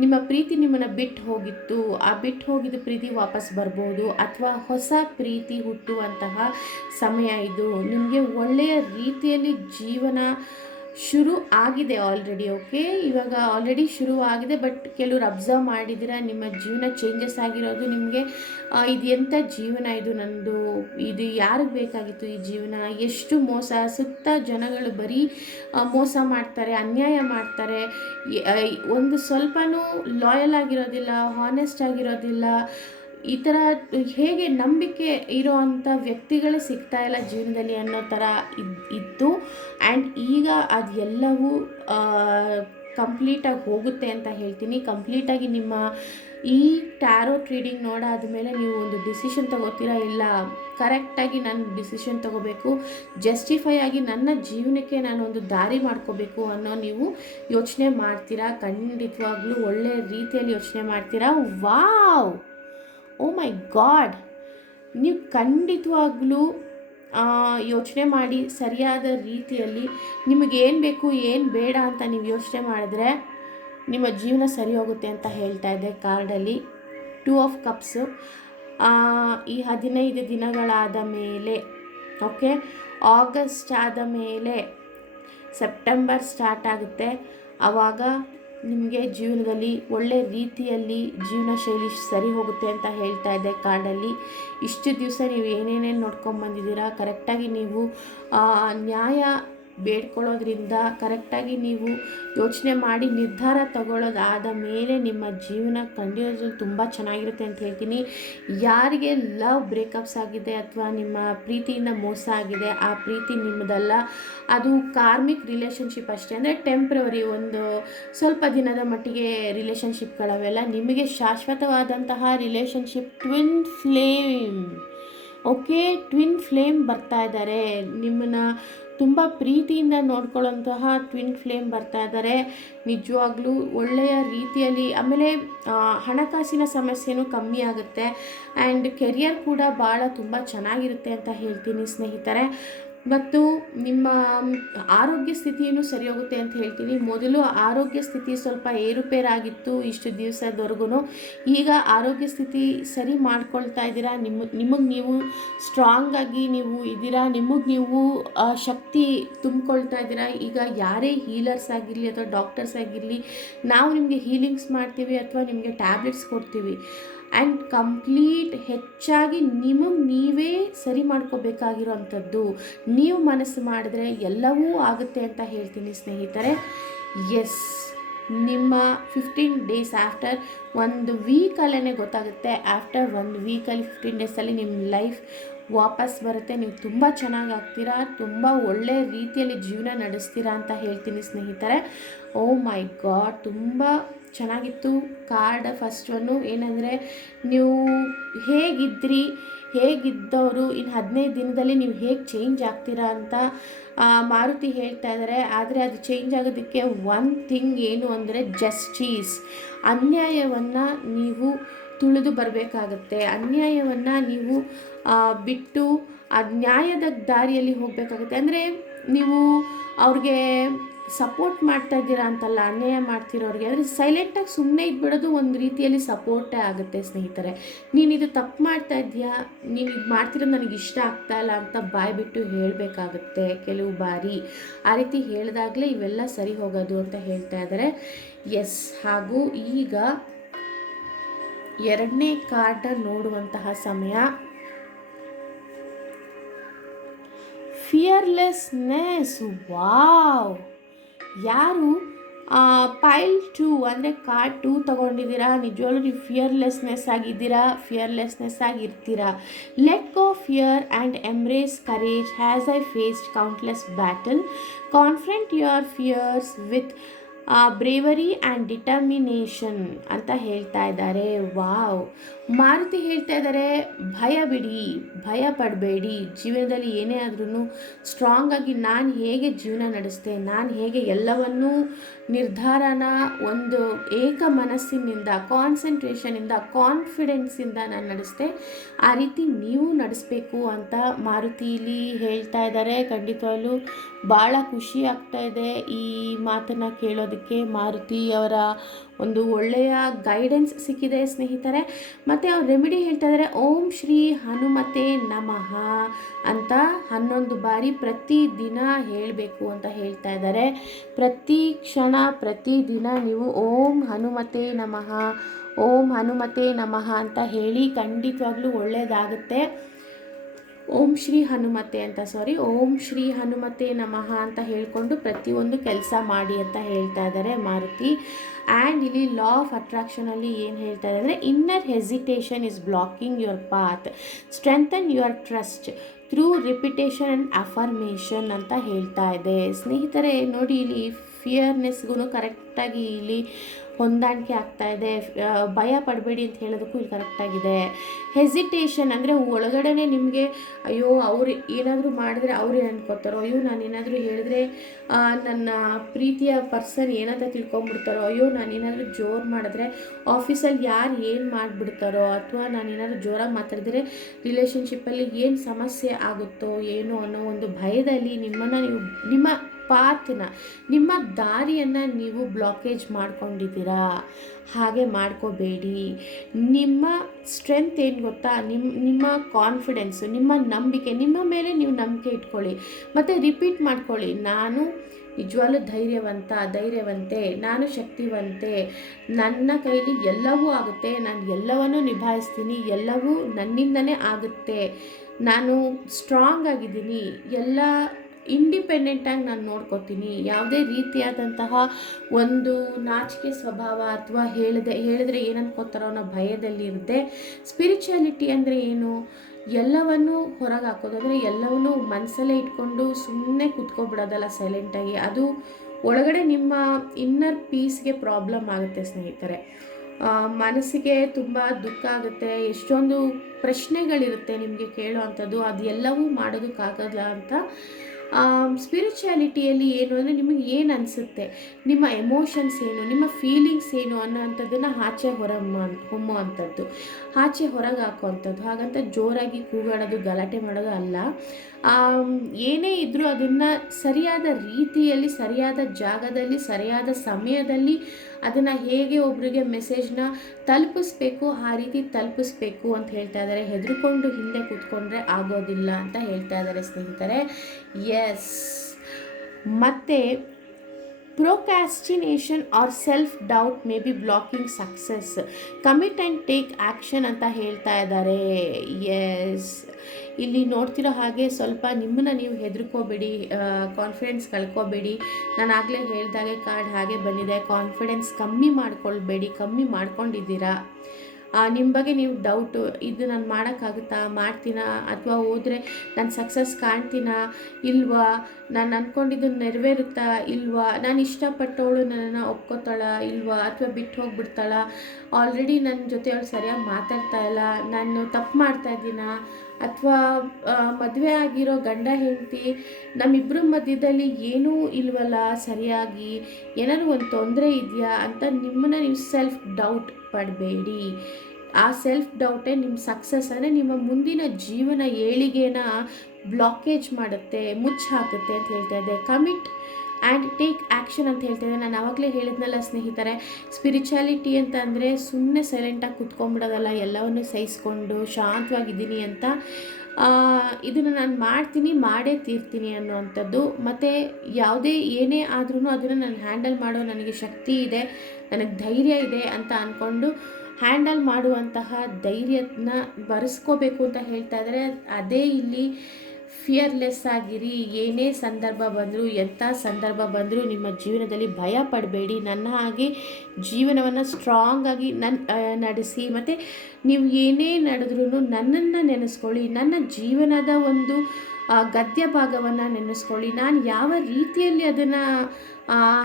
ನಿಮ್ಮ ಪ್ರೀತಿ ನಿಮ್ಮನ್ನು ಬಿಟ್ಟು ಹೋಗಿತ್ತು, ಆ ಬಿಟ್ಟು ಹೋಗಿದ್ದ ಪ್ರೀತಿ ವಾಪಸ್ ಬರ್ಬೋದು, ಅಥವಾ ಹೊಸ ಪ್ರೀತಿ ಹುಟ್ಟುವಂತಹ ಸಮಯ ಇದು. ನಿಮಗೆ ಒಳ್ಳೆಯ ರೀತಿಯಲ್ಲಿ ಜೀವನ ಶುರು ಆಗಿದೆ ಆಲ್ರೆಡಿ. ಓಕೆ, ಇವಾಗ ಆಲ್ರೆಡಿ ಶುರು ಆಗಿದೆ. ಬಟ್ ಕೆಲವ್ರು ಅಬ್ಸರ್ವ್ ಮಾಡಿದ್ದೀರಾ ನಿಮ್ಮ ಜೀವನ ಚೇಂಜಸ್ ಆಗಿರೋದು. ನಿಮಗೆ ಇದು ಎಂಥ ಜೀವನ ಇದು ನನ್ನದು, ಇದು ಯಾರಿಗೆ ಬೇಕಾಗಿತ್ತು ಈ ಜೀವನ, ಎಷ್ಟು ಮೋಸ, ಸುತ್ತ ಜನಗಳು ಬರೀ ಮೋಸ ಮಾಡ್ತಾರೆ, ಅನ್ಯಾಯ ಮಾಡ್ತಾರೆ, ಒಂದು ಸ್ವಲ್ಪನೂ ಲಾಯಲ್ ಆಗಿರೋದಿಲ್ಲ, ಹಾನೆಸ್ಟ್ ಆಗಿರೋದಿಲ್ಲ. ಈ ಥರ ಹೇಗೆ ನಂಬಿಕೆ ಇರೋ ಅಂಥ ವ್ಯಕ್ತಿಗಳೇ ಸಿಗ್ತಾ ಇಲ್ಲ ಜೀವನದಲ್ಲಿ ಅನ್ನೋ ಥರ ಇತ್ತು. ಆ್ಯಂಡ್ ಈಗ ಅದೆಲ್ಲವೂ ಕಂಪ್ಲೀಟಾಗಿ ಹೋಗುತ್ತೆ ಅಂತ ಹೇಳ್ತೀನಿ. ಕಂಪ್ಲೀಟಾಗಿ ನಿಮ್ಮ ಈ ಟ್ಯಾರೋಟ್ ರೀಡಿಂಗ್ ನೋಡಾದಮೇಲೆ ನೀವು ಒಂದು ಡಿಸಿಷನ್ ತೊಗೋತೀರಾ, ಇಲ್ಲ ಕರೆಕ್ಟಾಗಿ ನಾನು ಡಿಸಿಷನ್ ತೊಗೋಬೇಕು, ಜಸ್ಟಿಫೈ ಆಗಿ ನನ್ನ ಜೀವನಕ್ಕೆ ನಾನು ಒಂದು ದಾರಿ ಮಾಡ್ಕೋಬೇಕು ಅನ್ನೋ ನೀವು ಯೋಚನೆ ಮಾಡ್ತೀರಾ. ಖಂಡಿತವಾಗ್ಲೂ ಒಳ್ಳೆಯ ರೀತಿಯಲ್ಲಿ ಯೋಚನೆ ಮಾಡ್ತೀರಾ. ವಾವ್, ಓ ಮೈ ಗಾಡ್, ನೀವು ಖಂಡಿತವಾಗ್ಲೂ ಯೋಚನೆ ಮಾಡಿ ಸರಿಯಾದ ರೀತಿಯಲ್ಲಿ ನಿಮಗೇನು ಬೇಕು ಏನು ಬೇಡ ಅಂತ ನೀವು ಯೋಚನೆ ಮಾಡಿದ್ರೆ ನಿಮ್ಮ ಜೀವನ ಸರಿ ಹೋಗುತ್ತೆ ಅಂತ ಹೇಳ್ತಾ ಇದೆ ಕಾರ್ಡಲ್ಲಿ. 2 ಆಫ್ ಕಪ್ಸು. ಈ 15 ದಿನಗಳಾದ ಮೇಲೆ, ಓಕೆ, ಆಗಸ್ಟ್ ಆದ ಮೇಲೆ ಸೆಪ್ಟೆಂಬರ್ ಸ್ಟಾರ್ಟ್ ಆಗುತ್ತೆ. ಆವಾಗ ನಿಮಗೆ ಜೀವನದಲ್ಲಿ ಒಳ್ಳೆ ರೀತಿಯಲ್ಲಿ ಜೀವನ ಶೈಲಿ ಸರಿ ಹೋಗುತ್ತೆ ಅಂತ ಹೇಳ್ತಾ ಇದೆ ಕಾರ್ಡಲ್ಲಿ. ಇಷ್ಟು ದಿವಸ ನೀವು ಏನೇನೇನು ನೋಡ್ಕೊಂಬಂದಿದ್ದೀರಾ, ಕರೆಕ್ಟಾಗಿ ನೀವು ನ್ಯಾಯ ಬೇಡ್ಕೊಳ್ಳೋದ್ರಿಂದ, ಕರೆಕ್ಟಾಗಿ ನೀವು ಯೋಚನೆ ಮಾಡಿ ನಿರ್ಧಾರ ತಗೊಳ್ಳೋದಾದ ಮೇಲೆ ನಿಮ್ಮ ಜೀವನ ಖಂಡಿತವಾಗ್ಲೂ ತುಂಬ ಚೆನ್ನಾಗಿರುತ್ತೆ ಅಂತ ಹೇಳ್ತೀನಿ. ಯಾರಿಗೆ ಲವ್ ಬ್ರೇಕಪ್ಸ್ ಆಗಿದೆ ಅಥವಾ ನಿಮ್ಮ ಪ್ರೀತಿಯಿಂದ ಮೋಸ ಆಗಿದೆ, ಆ ಪ್ರೀತಿ ನಿಮ್ಮದಲ್ಲ, ಅದು ಕಾರ್ಮಿಕ್ ರಿಲೇಷನ್ಶಿಪ್ ಅಷ್ಟೇ. ಅಂದರೆ ಟೆಂಪ್ರವರಿ, ಒಂದು ಸ್ವಲ್ಪ ದಿನದ ಮಟ್ಟಿಗೆ ರಿಲೇಷನ್ಶಿಪ್ಗಳವೆಲ್ಲ. ನಿಮಗೆ ಶಾಶ್ವತವಾದಂತಹ relationship twin flame, okay, twin flame ಬರ್ತಾ ಇದ್ದಾರೆ. ನಿಮ್ಮನ್ನು ತುಂಬ ಪ್ರೀತಿಯಿಂದ ನೋಡ್ಕೊಳ್ಳೋಂತಹ ಟ್ವಿನ್ ಫ್ಲೇಮ್ ಬರ್ತಾ ಇದ್ದಾರೆ. ನಿಜವಾಗ್ಲೂ ಒಳ್ಳೆಯ ರೀತಿಯಲ್ಲಿ. ಆಮೇಲೆ ಹಣಕಾಸಿನ ಸಮಸ್ಯೆನೂ ಕಮ್ಮಿ ಆಗುತ್ತೆ. ಆ್ಯಂಡ್ ಕೆರಿಯರ್ ಕೂಡ ಭಾಳ ತುಂಬ ಚೆನ್ನಾಗಿರುತ್ತೆ ಅಂತ ಹೇಳ್ತೀನಿ ಸ್ನೇಹಿತರೆ. ಮತ್ತು ನಿಮ್ಮ ಆರೋಗ್ಯ ಸ್ಥಿತಿಯೂ ಸರಿ ಹೋಗುತ್ತೆ ಅಂತ ಹೇಳ್ತೀನಿ. ಮೊದಲು ಆರೋಗ್ಯ ಸ್ಥಿತಿ ಸ್ವಲ್ಪ ಏರುಪೇರಾಗಿತ್ತು ಇಷ್ಟು ದಿವಸದವರೆಗೂ. ಈಗ ಆರೋಗ್ಯ ಸ್ಥಿತಿ ಸರಿ ಮಾಡ್ಕೊಳ್ತಾ ಇದ್ದೀರಾ. ನಿಮಗೆ ನೀವು ಸ್ಟ್ರಾಂಗಾಗಿ ನೀವು ಇದ್ದೀರಾ, ನಿಮಗೆ ನೀವು ಶಕ್ತಿ ತುಂಬಿಕೊಳ್ತಾ ಇದ್ದೀರಾ. ಈಗ ಯಾರೇ ಹೀಲರ್ಸ್ ಆಗಿರಲಿ ಅಥವಾ ಡಾಕ್ಟರ್ಸ್ ಆಗಿರಲಿ, ನಾವು ನಿಮಗೆ ಹೀಲಿಂಗ್ಸ್ ಮಾಡ್ತೀವಿ ಅಥವಾ ನಿಮಗೆ ಟ್ಯಾಬ್ಲೆಟ್ಸ್ ಕೊಡ್ತೀವಿ. ಆ್ಯಂಡ್ ಕಂಪ್ಲೀಟ್ ಹೆಚ್ಚಾಗಿ ನಿಮಗೆ ನೀವೇ ಸರಿ ಮಾಡ್ಕೋಬೇಕಾಗಿರೋ ಅಂಥದ್ದು. ನೀವು ಮನಸ್ಸು ಮಾಡಿದ್ರೆ ಎಲ್ಲವೂ ಆಗುತ್ತೆ ಅಂತ ಹೇಳ್ತೀನಿ ಸ್ನೇಹಿತರೆ. ಎಸ್, ನಿಮ್ಮ 15 ಡೇಸ್ ಆಫ್ಟರ್, ಒಂದು ವೀಕಲ್ಲೇ ಗೊತ್ತಾಗುತ್ತೆ. ಆಫ್ಟರ್ 1 ವೀಕಲ್ಲಿ 15 ಡೇಸಲ್ಲಿ ನಿಮ್ಮ ಲೈಫ್ ವಾಪಸ್ ಬರುತ್ತೆ. ನೀವು ತುಂಬ ಚೆನ್ನಾಗಿ ಆಗ್ತೀರಾ, ತುಂಬ ಒಳ್ಳೆಯ ರೀತಿಯಲ್ಲಿ ಜೀವನ ನಡೆಸ್ತೀರಾ ಅಂತ ಹೇಳ್ತೀನಿ ಸ್ನೇಹಿತರೆ. ಓ ಮೈ ಗಾಡ್, ತುಂಬ ಚೆನ್ನಾಗಿತ್ತು ಕಾರ್ಡ್. ಫಸ್ಟ್ ಒನ್ನು ಏನಂದರೆ, ನೀವು ಹೇಗಿದ್ದವರು ಇನ್ನು 15 ದಿನದಲ್ಲಿ ನೀವು ಹೇಗೆ ಚೇಂಜ್ ಆಗ್ತೀರಾ ಅಂತ ಮಾರುತಿ ಹೇಳ್ತಾ ಇದ್ದಾರೆ. ಆದರೆ ಅದು ಚೇಂಜ್ ಆಗೋದಕ್ಕೆ ಒನ್ ಥಿಂಗ್ ಏನು ಅಂದರೆ ಜಸ್ಟಿಸ್. ಅನ್ಯಾಯವನ್ನು ನೀವು ತುಳಿದು ಬರಬೇಕಾಗತ್ತೆ. ಅನ್ಯಾಯವನ್ನು ನೀವು ಬಿಟ್ಟು ಆ ನ್ಯಾಯದ ದಾರಿಯಲ್ಲಿ ಹೋಗಬೇಕಾಗುತ್ತೆ. ಅಂದರೆ ನೀವು ಅವ್ರಿಗೆ ಸಪೋರ್ಟ್ ಮಾಡ್ತಾ ಇದ್ದೀರಾ ಅಂತಲ್ಲ, ಅನ್ಯಾಯ ಮಾಡ್ತಿರೋರಿಗೆ, ಆದರೆ ಸೈಲೆಂಟಾಗಿ ಸುಮ್ಮನೆ ಇದ್ಬಿಡೋದು ಒಂದು ರೀತಿಯಲ್ಲಿ ಸಪೋರ್ಟೇ ಆಗುತ್ತೆ ಸ್ನೇಹಿತರೆ. ನೀನು ಇದು ತಪ್ಪು ಮಾಡ್ತಾ ಇದೆಯಾ, ನೀನು ಇದು ಮಾಡ್ತಿರೋದು ನನಗೆ ಇಷ್ಟ ಆಗ್ತಾ ಇಲ್ಲ ಅಂತ ಬಾಯ್ಬಿಟ್ಟು ಹೇಳಬೇಕಾಗುತ್ತೆ ಕೆಲವು ಬಾರಿ. ಆ ರೀತಿ ಹೇಳಿದಾಗಲೇ ಇವೆಲ್ಲ ಸರಿ ಹೋಗೋದು ಅಂತ ಹೇಳ್ತಾ ಇದ್ದಾರೆ. ಎಸ್, ಹಾಗೂ ಈಗ ಎರಡನೇ ಕಾರ್ಡ್ ನೋಡುವಂತಹ ಸಮಯ. ಫಿಯರ್ಲೆಸ್ನೆಸ್. ವಾವ್, ಯಾರು ಪೈಲ್ 2 ಅಂದರೆ ಕಾರ್ಡ್ 2 ತೊಗೊಂಡಿದ್ದೀರಾ, ನಿಜವಾಗ್ಲೂ ನೀವು ಫಿಯರ್ಲೆಸ್ನೆಸ್ ಆಗಿರ್ತೀರಾ. Let go fear and embrace courage has I faced countless battle. Confront your fears with bravery and determination ಅಂತ ಹೇಳ್ತಾ ಇದ್ದಾರೆ. ವಾವ್, ಮಾರುತಿ ಹೇಳ್ತಾ ಇದ್ದಾರೆ, ಭಯ ಬಿಡಿ, ಭಯ ಪಡಬೇಡಿ. ಜೀವನದಲ್ಲಿ ಏನೇ ಆದ್ರೂ ಸ್ಟ್ರಾಂಗಾಗಿ ನಾನು ಹೇಗೆ ಜೀವನ ನಡೆಸ್ದೆ, ನಾನು ಹೇಗೆ ಎಲ್ಲವನ್ನೂ ನಿರ್ಧಾರನ ಒಂದು ಏಕ ಮನಸ್ಸಿನಿಂದ, ಕಾನ್ಸಂಟ್ರೇಷನಿಂದ, ಕಾನ್ಫಿಡೆನ್ಸಿಂದ ನಾನು ನಡೆಸ್ದೆ, ಆ ರೀತಿ ನೀವು ನಡೆಸಬೇಕು ಅಂತ ಮಾರುತಿಲಿ ಹೇಳ್ತಾ ಇದ್ದಾರೆ. ಖಂಡಿತವಾಗ್ಲೂ ಭಾಳ ಖುಷಿ ಆಗ್ತಾ ಇದೆ ಈ ಮಾತನ್ನು ಕೇಳೋದಕ್ಕೆ. ಮಾರುತಿ ಅವರ ಒಂದು ಒಳ್ಳೆಯ ಗೈಡೆನ್ಸ್ ಸಿಕ್ಕಿದೆ ಸ್ನೇಹಿತರೆ. ಮತ್ತು ಅವ್ರು ರೆಮಿಡಿ ಹೇಳ್ತಾ ಇದ್ದಾರೆ, ಓಂ ಶ್ರೀ ಹನುಮತೆ ನಮಃ ಅಂತ 11 ಬಾರಿ ಪ್ರತಿದಿನ ಹೇಳಬೇಕು ಅಂತ ಹೇಳ್ತಾ ಇದ್ದಾರೆ. ಪ್ರತಿ ಕ್ಷಣ ಪ್ರತಿದಿನ ನೀವು ಓಂ ಹನುಮತೆ ನಮಃ, ಓಂ ಹನುಮತೆ ನಮಃ ಅಂತ ಹೇಳಿ, ಖಂಡಿತವಾಗ್ಲೂ ಒಳ್ಳೆಯದಾಗುತ್ತೆ. ಓಂ ಶ್ರೀ ಹನುಮತೆ ನಮಃ ಅಂತ ಹೇಳಿಕೊಂಡು ಪ್ರತಿಯೊಂದು ಕೆಲಸ ಮಾಡಿ ಅಂತ ಹೇಳ್ತಾ ಇದ್ದಾರೆ ಮಾರುತಿ. ಆ್ಯಂಡ್ ಇಲ್ಲಿ ಲಾ ಆಫ್ ಅಟ್ರಾಕ್ಷನಲ್ಲಿ ಏನು ಹೇಳ್ತಾ ಇದೆ ಅಂದರೆ, inner hesitation is blocking your path, strengthen your trust through repetition and affirmation ಅಂತ ಹೇಳ್ತಾ ಇದೆ. ಸ್ನೇಹಿತರೆ ನೋಡಿ, ಇಲ್ಲಿ ಫಿಯರ್ನೆಸ್ಗೂ ಕರೆಕ್ಟಾಗಿ ಇಲ್ಲಿ ಹೊಂದಾಣಿಕೆ ಆಗ್ತಾ ಇದೆ. ಭಯ ಪಡಬೇಡಿ ಅಂತ ಹೇಳೋದಕ್ಕೂ ಇಲ್ಲಿ ಕರೆಕ್ಟಾಗಿದೆ. ಹೆಸಿಟೇಷನ್ ಅಂದರೆ ಒಳಗಡೆ ನಿಮಗೆ ಅಯ್ಯೋ ಅವ್ರು ಏನಾದರೂ ಮಾಡಿದ್ರೆ ಅವ್ರು ಅನ್ಕೋತಾರೋ, ಅಯ್ಯೋ ನಾನು ಏನಾದರೂ ಹೇಳಿದ್ರೆ ನನ್ನ ಪ್ರೀತಿಯ ಪರ್ಸನ್ ಏನಂತ ತಿಳ್ಕೊಂಬಿಡ್ತಾರೋ, ಅಯ್ಯೋ ನಾನು ಏನಾದರೂ ಜೋರು ಮಾಡಿದ್ರೆ ಆಫೀಸಲ್ಲಿ ಯಾರು ಏನು ಮಾಡಿಬಿಡ್ತಾರೋ, ಅಥವಾ ನಾನು ಏನಾದರೂ ಜೋರಾಗಿ ಮಾತಾಡಿದ್ರೆ ರಿಲೇಷನ್ಶಿಪ್ಪಲ್ಲಿ ಏನು ಸಮಸ್ಯೆ ಆಗುತ್ತೋ ಏನೋ ಅನ್ನೋ ಒಂದು ಭಯದಲ್ಲಿ ನಿಮ್ಮನ್ನು ನೀವು ನಿಮ್ಮ ದಾರಿಯನ್ನು ನೀವು ಬ್ಲಾಕೇಜ್ ಮಾಡ್ಕೊಂಡಿದ್ದೀರಾ. ಹಾಗೆ ಮಾಡ್ಕೋಬೇಡಿ. ನಿಮ್ಮ ಸ್ಟ್ರೆಂತ್ ಏನು ಗೊತ್ತಾ, ನಿಮ್ಮ ಕಾನ್ಫಿಡೆನ್ಸು, ನಿಮ್ಮ ನಂಬಿಕೆ, ನಿಮ್ಮ ಮೇಲೆ ನೀವು ನಂಬಿಕೆ ಇಟ್ಕೊಳ್ಳಿ. ಮತ್ತು ರಿಪೀಟ್ ಮಾಡ್ಕೊಳ್ಳಿ, ನಾನು ನಿಜವಾಗ್ಲೂ ಧೈರ್ಯವಂತೆ, ನಾನು ಶಕ್ತಿವಂತೆ, ನನ್ನ ಕೈಲಿ ಎಲ್ಲವೂ ಆಗುತ್ತೆ, ನಾನು ಎಲ್ಲವನ್ನೂ ನಿಭಾಯಿಸ್ತೀನಿ, ಎಲ್ಲವೂ ನನ್ನಿಂದನೇ ಆಗುತ್ತೆ, ನಾನು ಸ್ಟ್ರಾಂಗ್ ಆಗಿದ್ದೀನಿ, ಎಲ್ಲ ಇಂಡಿಪೆಂಡೆಂಟಾಗಿ ನಾನು ನೋಡ್ಕೋತೀನಿ, ಯಾವುದೇ ರೀತಿಯಾದಂತಹ ಒಂದು ನಾಚಿಕೆ ಸ್ವಭಾವ ಅಥವಾ ಹೇಳಿದ್ರೆ ಏನಂದ್ಕೋತಾರೋ ಅನ್ನೋ ಭಯದಲ್ಲಿ ಇರುತ್ತೆ. ಸ್ಪಿರಿಚುಯಾಲಿಟಿ ಅಂದರೆ ಏನು, ಎಲ್ಲವನ್ನೂ ಹೊರಗೆ ಹಾಕೋದು, ಅಂದರೆ ಎಲ್ಲವನ್ನೂ ಮನಸ್ಸಲ್ಲೇ ಇಟ್ಕೊಂಡು ಸುಮ್ಮನೆ ಕೂತ್ಕೊಬಿಡೋದಲ್ಲ ಸೈಲೆಂಟಾಗಿ. ಅದು ಒಳಗಡೆ ನಿಮ್ಮ ಇನ್ನರ್ ಪೀಸ್ಗೆ ಪ್ರಾಬ್ಲಮ್ ಆಗುತ್ತೆ ಸ್ನೇಹಿತರೆ. ಮನಸ್ಸಿಗೆ ತುಂಬ ದುಃಖ ಆಗುತ್ತೆ, ಎಷ್ಟೊಂದು ಪ್ರಶ್ನೆಗಳಿರುತ್ತೆ ನಿಮಗೆ ಕೇಳೋ ಅಂಥದ್ದು, ಅದು ಎಲ್ಲವೂ ಮಾಡೋದಕ್ಕಾಗಲ್ಲ ಅಂತ. ಸ್ಪಿರಿಚುಯಾಲಿಟಿಯಲ್ಲಿ ಏನು ಅಂದರೆ, ನಿಮಗೆ ಏನು ಅನಿಸುತ್ತೆ, ನಿಮ್ಮ ಎಮೋಷನ್ಸ್ ಏನು, ನಿಮ್ಮ ಫೀಲಿಂಗ್ಸ್ ಏನು ಅನ್ನೋವಂಥದ್ದನ್ನು ಆಚೆ ಹೊಮ್ಮೋ ಅಂಥದ್ದು, ಆಚೆ ಹೊರಗೆ ಹಾಕುವಂಥದ್ದು. ಹಾಗಂತ ಜೋರಾಗಿ ಕೂಗಾಡೋದು, ಗಲಾಟೆ ಮಾಡೋದು ಅಲ್ಲ. ಏನೇ ಇದ್ದರೂ ಅದನ್ನು ಸರಿಯಾದ ರೀತಿಯಲ್ಲಿ, ಸರಿಯಾದ ಜಾಗದಲ್ಲಿ, ಸರಿಯಾದ ಸಮಯದಲ್ಲಿ ಅದನ್ನು ಹೇಗೆ ಒಬ್ರಿಗೆ ಮೆಸೇಜ್ನ ತಲುಪಿಸ್ಬೇಕು ಆ ರೀತಿ ತಲುಪಿಸ್ಬೇಕು ಅಂತ ಹೇಳ್ತಾ ಇದ್ದಾರೆ. ಹೆದರ್ಕೊಂಡು ಹಿಂದೆ ಕೂತ್ಕೊಂಡ್ರೆ ಆಗೋದಿಲ್ಲ ಅಂತ ಹೇಳ್ತಾ ಇದ್ದಾರೆ ಸ್ನೇಹಿತರೆ. ಎಸ್, ಮತ್ತು procrastination or self doubt may be blocking success, commit and take action ಅಂತ ಹೇಳ್ತಾ ಇದ್ದಾರೆ. ಎಸ್, ಇಲ್ಲಿ ನೋಡ್ತಿರೋ ಹಾಗೆ ಸ್ವಲ್ಪ ನಿಮ್ಮನ್ನು ನೀವು ಹೆದರ್ಕೋಬೇಡಿ, ಕಾನ್ಫಿಡೆನ್ಸ್ ಕಳ್ಕೊಬೇಡಿ. ನಾನು ಆಗಲೇ ಹೇಳಿದಾಗೆ ಕಾರ್ಡ್ ಹಾಗೆ ಬಂದಿದೆ. ಕಾನ್ಫಿಡೆನ್ಸ್ ಕಮ್ಮಿ ಮಾಡ್ಕೊಂಡಿದ್ದೀರಾ. ನಿಮ್ಮ ಬಗ್ಗೆ ನೀವು ಡೌಟು, ಇದು ನಾನು ಮಾಡೋಕ್ಕಾಗುತ್ತಾ, ಮಾಡ್ತೀನಾ, ಅಥವಾ ಹೋದರೆ ನಾನು ಸಕ್ಸಸ್ ಕಾಣ್ತೀನಾ ಇಲ್ವಾ, ನಾನು ಅಂದ್ಕೊಂಡಿದ್ದು ನೆರವೇರುತ್ತಾ ಇಲ್ವಾ, ನಾನು ಇಷ್ಟಪಟ್ಟವಳು ನನ್ನನ್ನು ಒಪ್ಕೋತಾಳ ಇಲ್ವಾ, ಅಥವಾ ಬಿಟ್ಟು ಹೋಗ್ಬಿಡ್ತಾಳ, ಆಲ್ರೆಡಿ ನನ್ನ ಜೊತೆ ಅವಳು ಸರಿಯಾಗಿ ಮಾತಾಡ್ತಾ ಇಲ್ಲ, ನಾನು ತಪ್ಪು ಮಾಡ್ತಾಯಿದ್ದೀನಾ, ಅಥವಾ ಮದುವೆ ಆಗಿರೋ ಗಂಡ ಹೆಂಡತಿ ನಮ್ಮಿಬ್ಬರ ಮಧ್ಯದಲ್ಲಿ ಏನೂ ಇಲ್ವಲ್ಲ ಸರಿಯಾಗಿ, ಏನಾದ್ರು ಒಂದು ತೊಂದರೆ ಇದೆಯಾ ಅಂತ ನಿಮ್ಮನ್ನು ನೀವು ಸೆಲ್ಫ್ ಡೌಟ್ ಪಡಬೇಡಿ. ಆ ಸೆಲ್ಫ್ ಡೌಟೇ ನಿಮ್ಮ ಸಕ್ಸಸ್, ಅಂದರೆ ನಿಮ್ಮ ಮುಂದಿನ ಜೀವನ ಏಳಿಗೆನ ಬ್ಲಾಕೇಜ್ ಮಾಡುತ್ತೆ, ಮುಚ್ಚಿ ಹಾಕುತ್ತೆ ಅಂತ ಹೇಳ್ತಾ ಇದೆ. ಕಮಿಟ್ ಆ್ಯಂಡ್ ಟೇಕ್ ಆ್ಯಕ್ಷನ್ ಅಂತ ಹೇಳ್ತಿದ್ದೆ. ನಾನು ಆವಾಗಲೇ ಹೇಳಿದ್ನಲ್ಲ ಸ್ನೇಹಿತರೆ, ಸ್ಪಿರಿಚುಯಾಲಿಟಿ ಅಂತ ಅಂದರೆ ಸುಮ್ಮನೆ ಸೈಲೆಂಟಾಗಿ ಕುತ್ಕೊಂಡ್ಬಿಡೋದಲ್ಲ, ಎಲ್ಲವನ್ನು ಸಹಿಸ್ಕೊಂಡು ಶಾಂತವಾಗಿದ್ದೀನಿ ಅಂತ. ಇದನ್ನು ನಾನು ಮಾಡ್ತೀನಿ, ಮಾಡೇ ತೀರ್ತೀನಿ ಅನ್ನುವಂಥದ್ದು. ಮತ್ತು ಯಾವುದೇ ಏನೇ ಆದ್ರೂ ಅದನ್ನು ನಾನು ಹ್ಯಾಂಡಲ್ ಮಾಡೋ ನನಗೆ ಶಕ್ತಿ ಇದೆ, ನನಗೆ ಧೈರ್ಯ ಇದೆ ಅಂತ ಅಂದ್ಕೊಂಡು ಹ್ಯಾಂಡಲ್ ಮಾಡುವಂತಹ ಧೈರ್ಯನ ಬರೆಸ್ಕೋಬೇಕು ಅಂತ ಹೇಳ್ತಾ ಇದ್ದಾರೆ. ಅದೇ ಇಲ್ಲಿ ಫಿಯರ್ಲೆಸ್ ಆಗಿರಿ. ಏನೇ ಸಂದರ್ಭ ಬಂದರೂ, ಎಂಥ ಸಂದರ್ಭ ಬಂದರೂ ನಿಮ್ಮ ಜೀವನದಲ್ಲಿ ಭಯ ಪಡಬೇಡಿ. ನನ್ನ ಹಾಗೆ ಜೀವನವನ್ನು ಸ್ಟ್ರಾಂಗಾಗಿ ನಡೆಸಿ. ಮತ್ತು ನೀವು ಏನೇ ನಡೆದ್ರೂ ನನ್ನನ್ನು ನೆನೆಸ್ಕೊಳ್ಳಿ, ನನ್ನ ಜೀವನದ ಒಂದು ಗದ್ಯ ಭಾಗವನ್ನು ನೆನೆಸ್ಕೊಳ್ಳಿ. ನಾನು ಯಾವ ರೀತಿಯಲ್ಲಿ ಅದನ್ನು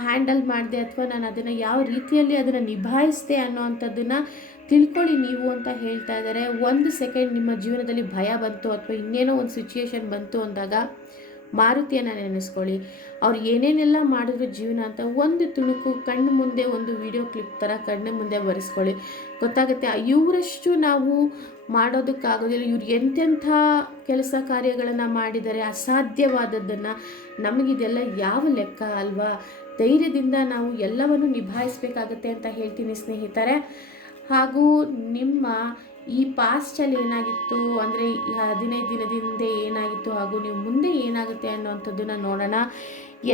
ಹ್ಯಾಂಡಲ್ ಮಾಡಿದೆ ಅಥವಾ ನಾನು ಅದನ್ನು ಯಾವ ರೀತಿಯಲ್ಲಿ ಅದನ್ನು ನಿಭಾಯಿಸಿದೆ ಅನ್ನೋವಂಥದ್ದನ್ನು ತಿಳ್ಕೊಳ್ಳಿ ನೀವು ಅಂತ ಹೇಳ್ತಾ ಇದ್ದಾರೆ. ಒಂದು ಸೆಕೆಂಡ್ ನಿಮ್ಮ ಜೀವನದಲ್ಲಿ ಭಯ ಬಂತು ಅಥವಾ ಇನ್ನೇನೋ ಒಂದು ಸಿಚುಯೇಷನ್ ಬಂತು ಅಂದಾಗ ಮಾರುತಿಯನ್ನು ನೆನೆಸ್ಕೊಳ್ಳಿ. ಅವ್ರು ಏನೇನೆಲ್ಲ ಮಾಡಿದ್ರು ಜೀವನ ಅಂತ ಒಂದು ತುಣುಕು ಕಣ್ಣು ಮುಂದೆ ಒಂದು ವಿಡಿಯೋ ಕ್ಲಿಪ್ ಥರ ಕಣ್ಣು ಮುಂದೆ ಬರೆಸ್ಕೊಳ್ಳಿ, ಗೊತ್ತಾಗುತ್ತೆ. ಇವರಷ್ಟು ನಾವು ಮಾಡೋದಕ್ಕಾಗೋದಿಲ್ಲ. ಇವ್ರು ಎಂತೆಂಥ ಕೆಲಸ ಕಾರ್ಯಗಳನ್ನು ಮಾಡಿದ್ದಾರೆ, ಅಸಾಧ್ಯವಾದದ್ದನ್ನು. ನಮಗಿದೆಲ್ಲ ಯಾವ ಲೆಕ್ಕ ಅಲ್ವಾ? ಧೈರ್ಯದಿಂದ ನಾವು ಎಲ್ಲವನ್ನು ನಿಭಾಯಿಸಬೇಕಾಗತ್ತೆ ಅಂತ ಹೇಳ್ತೀನಿ ಸ್ನೇಹಿತರೆ. ಹಾಗೂ ನಿಮ್ಮ ಈ ಪಾಸ್ಟಲ್ಲಿ ಏನಾಗಿತ್ತು ಅಂದರೆ 15 ದಿನದಿಂದ ಏನಾಗಿತ್ತು ಹಾಗೂ ನೀವು ಮುಂದೆ ಏನಾಗುತ್ತೆ ಅನ್ನೋವಂಥದ್ದನ್ನು ನೋಡೋಣ.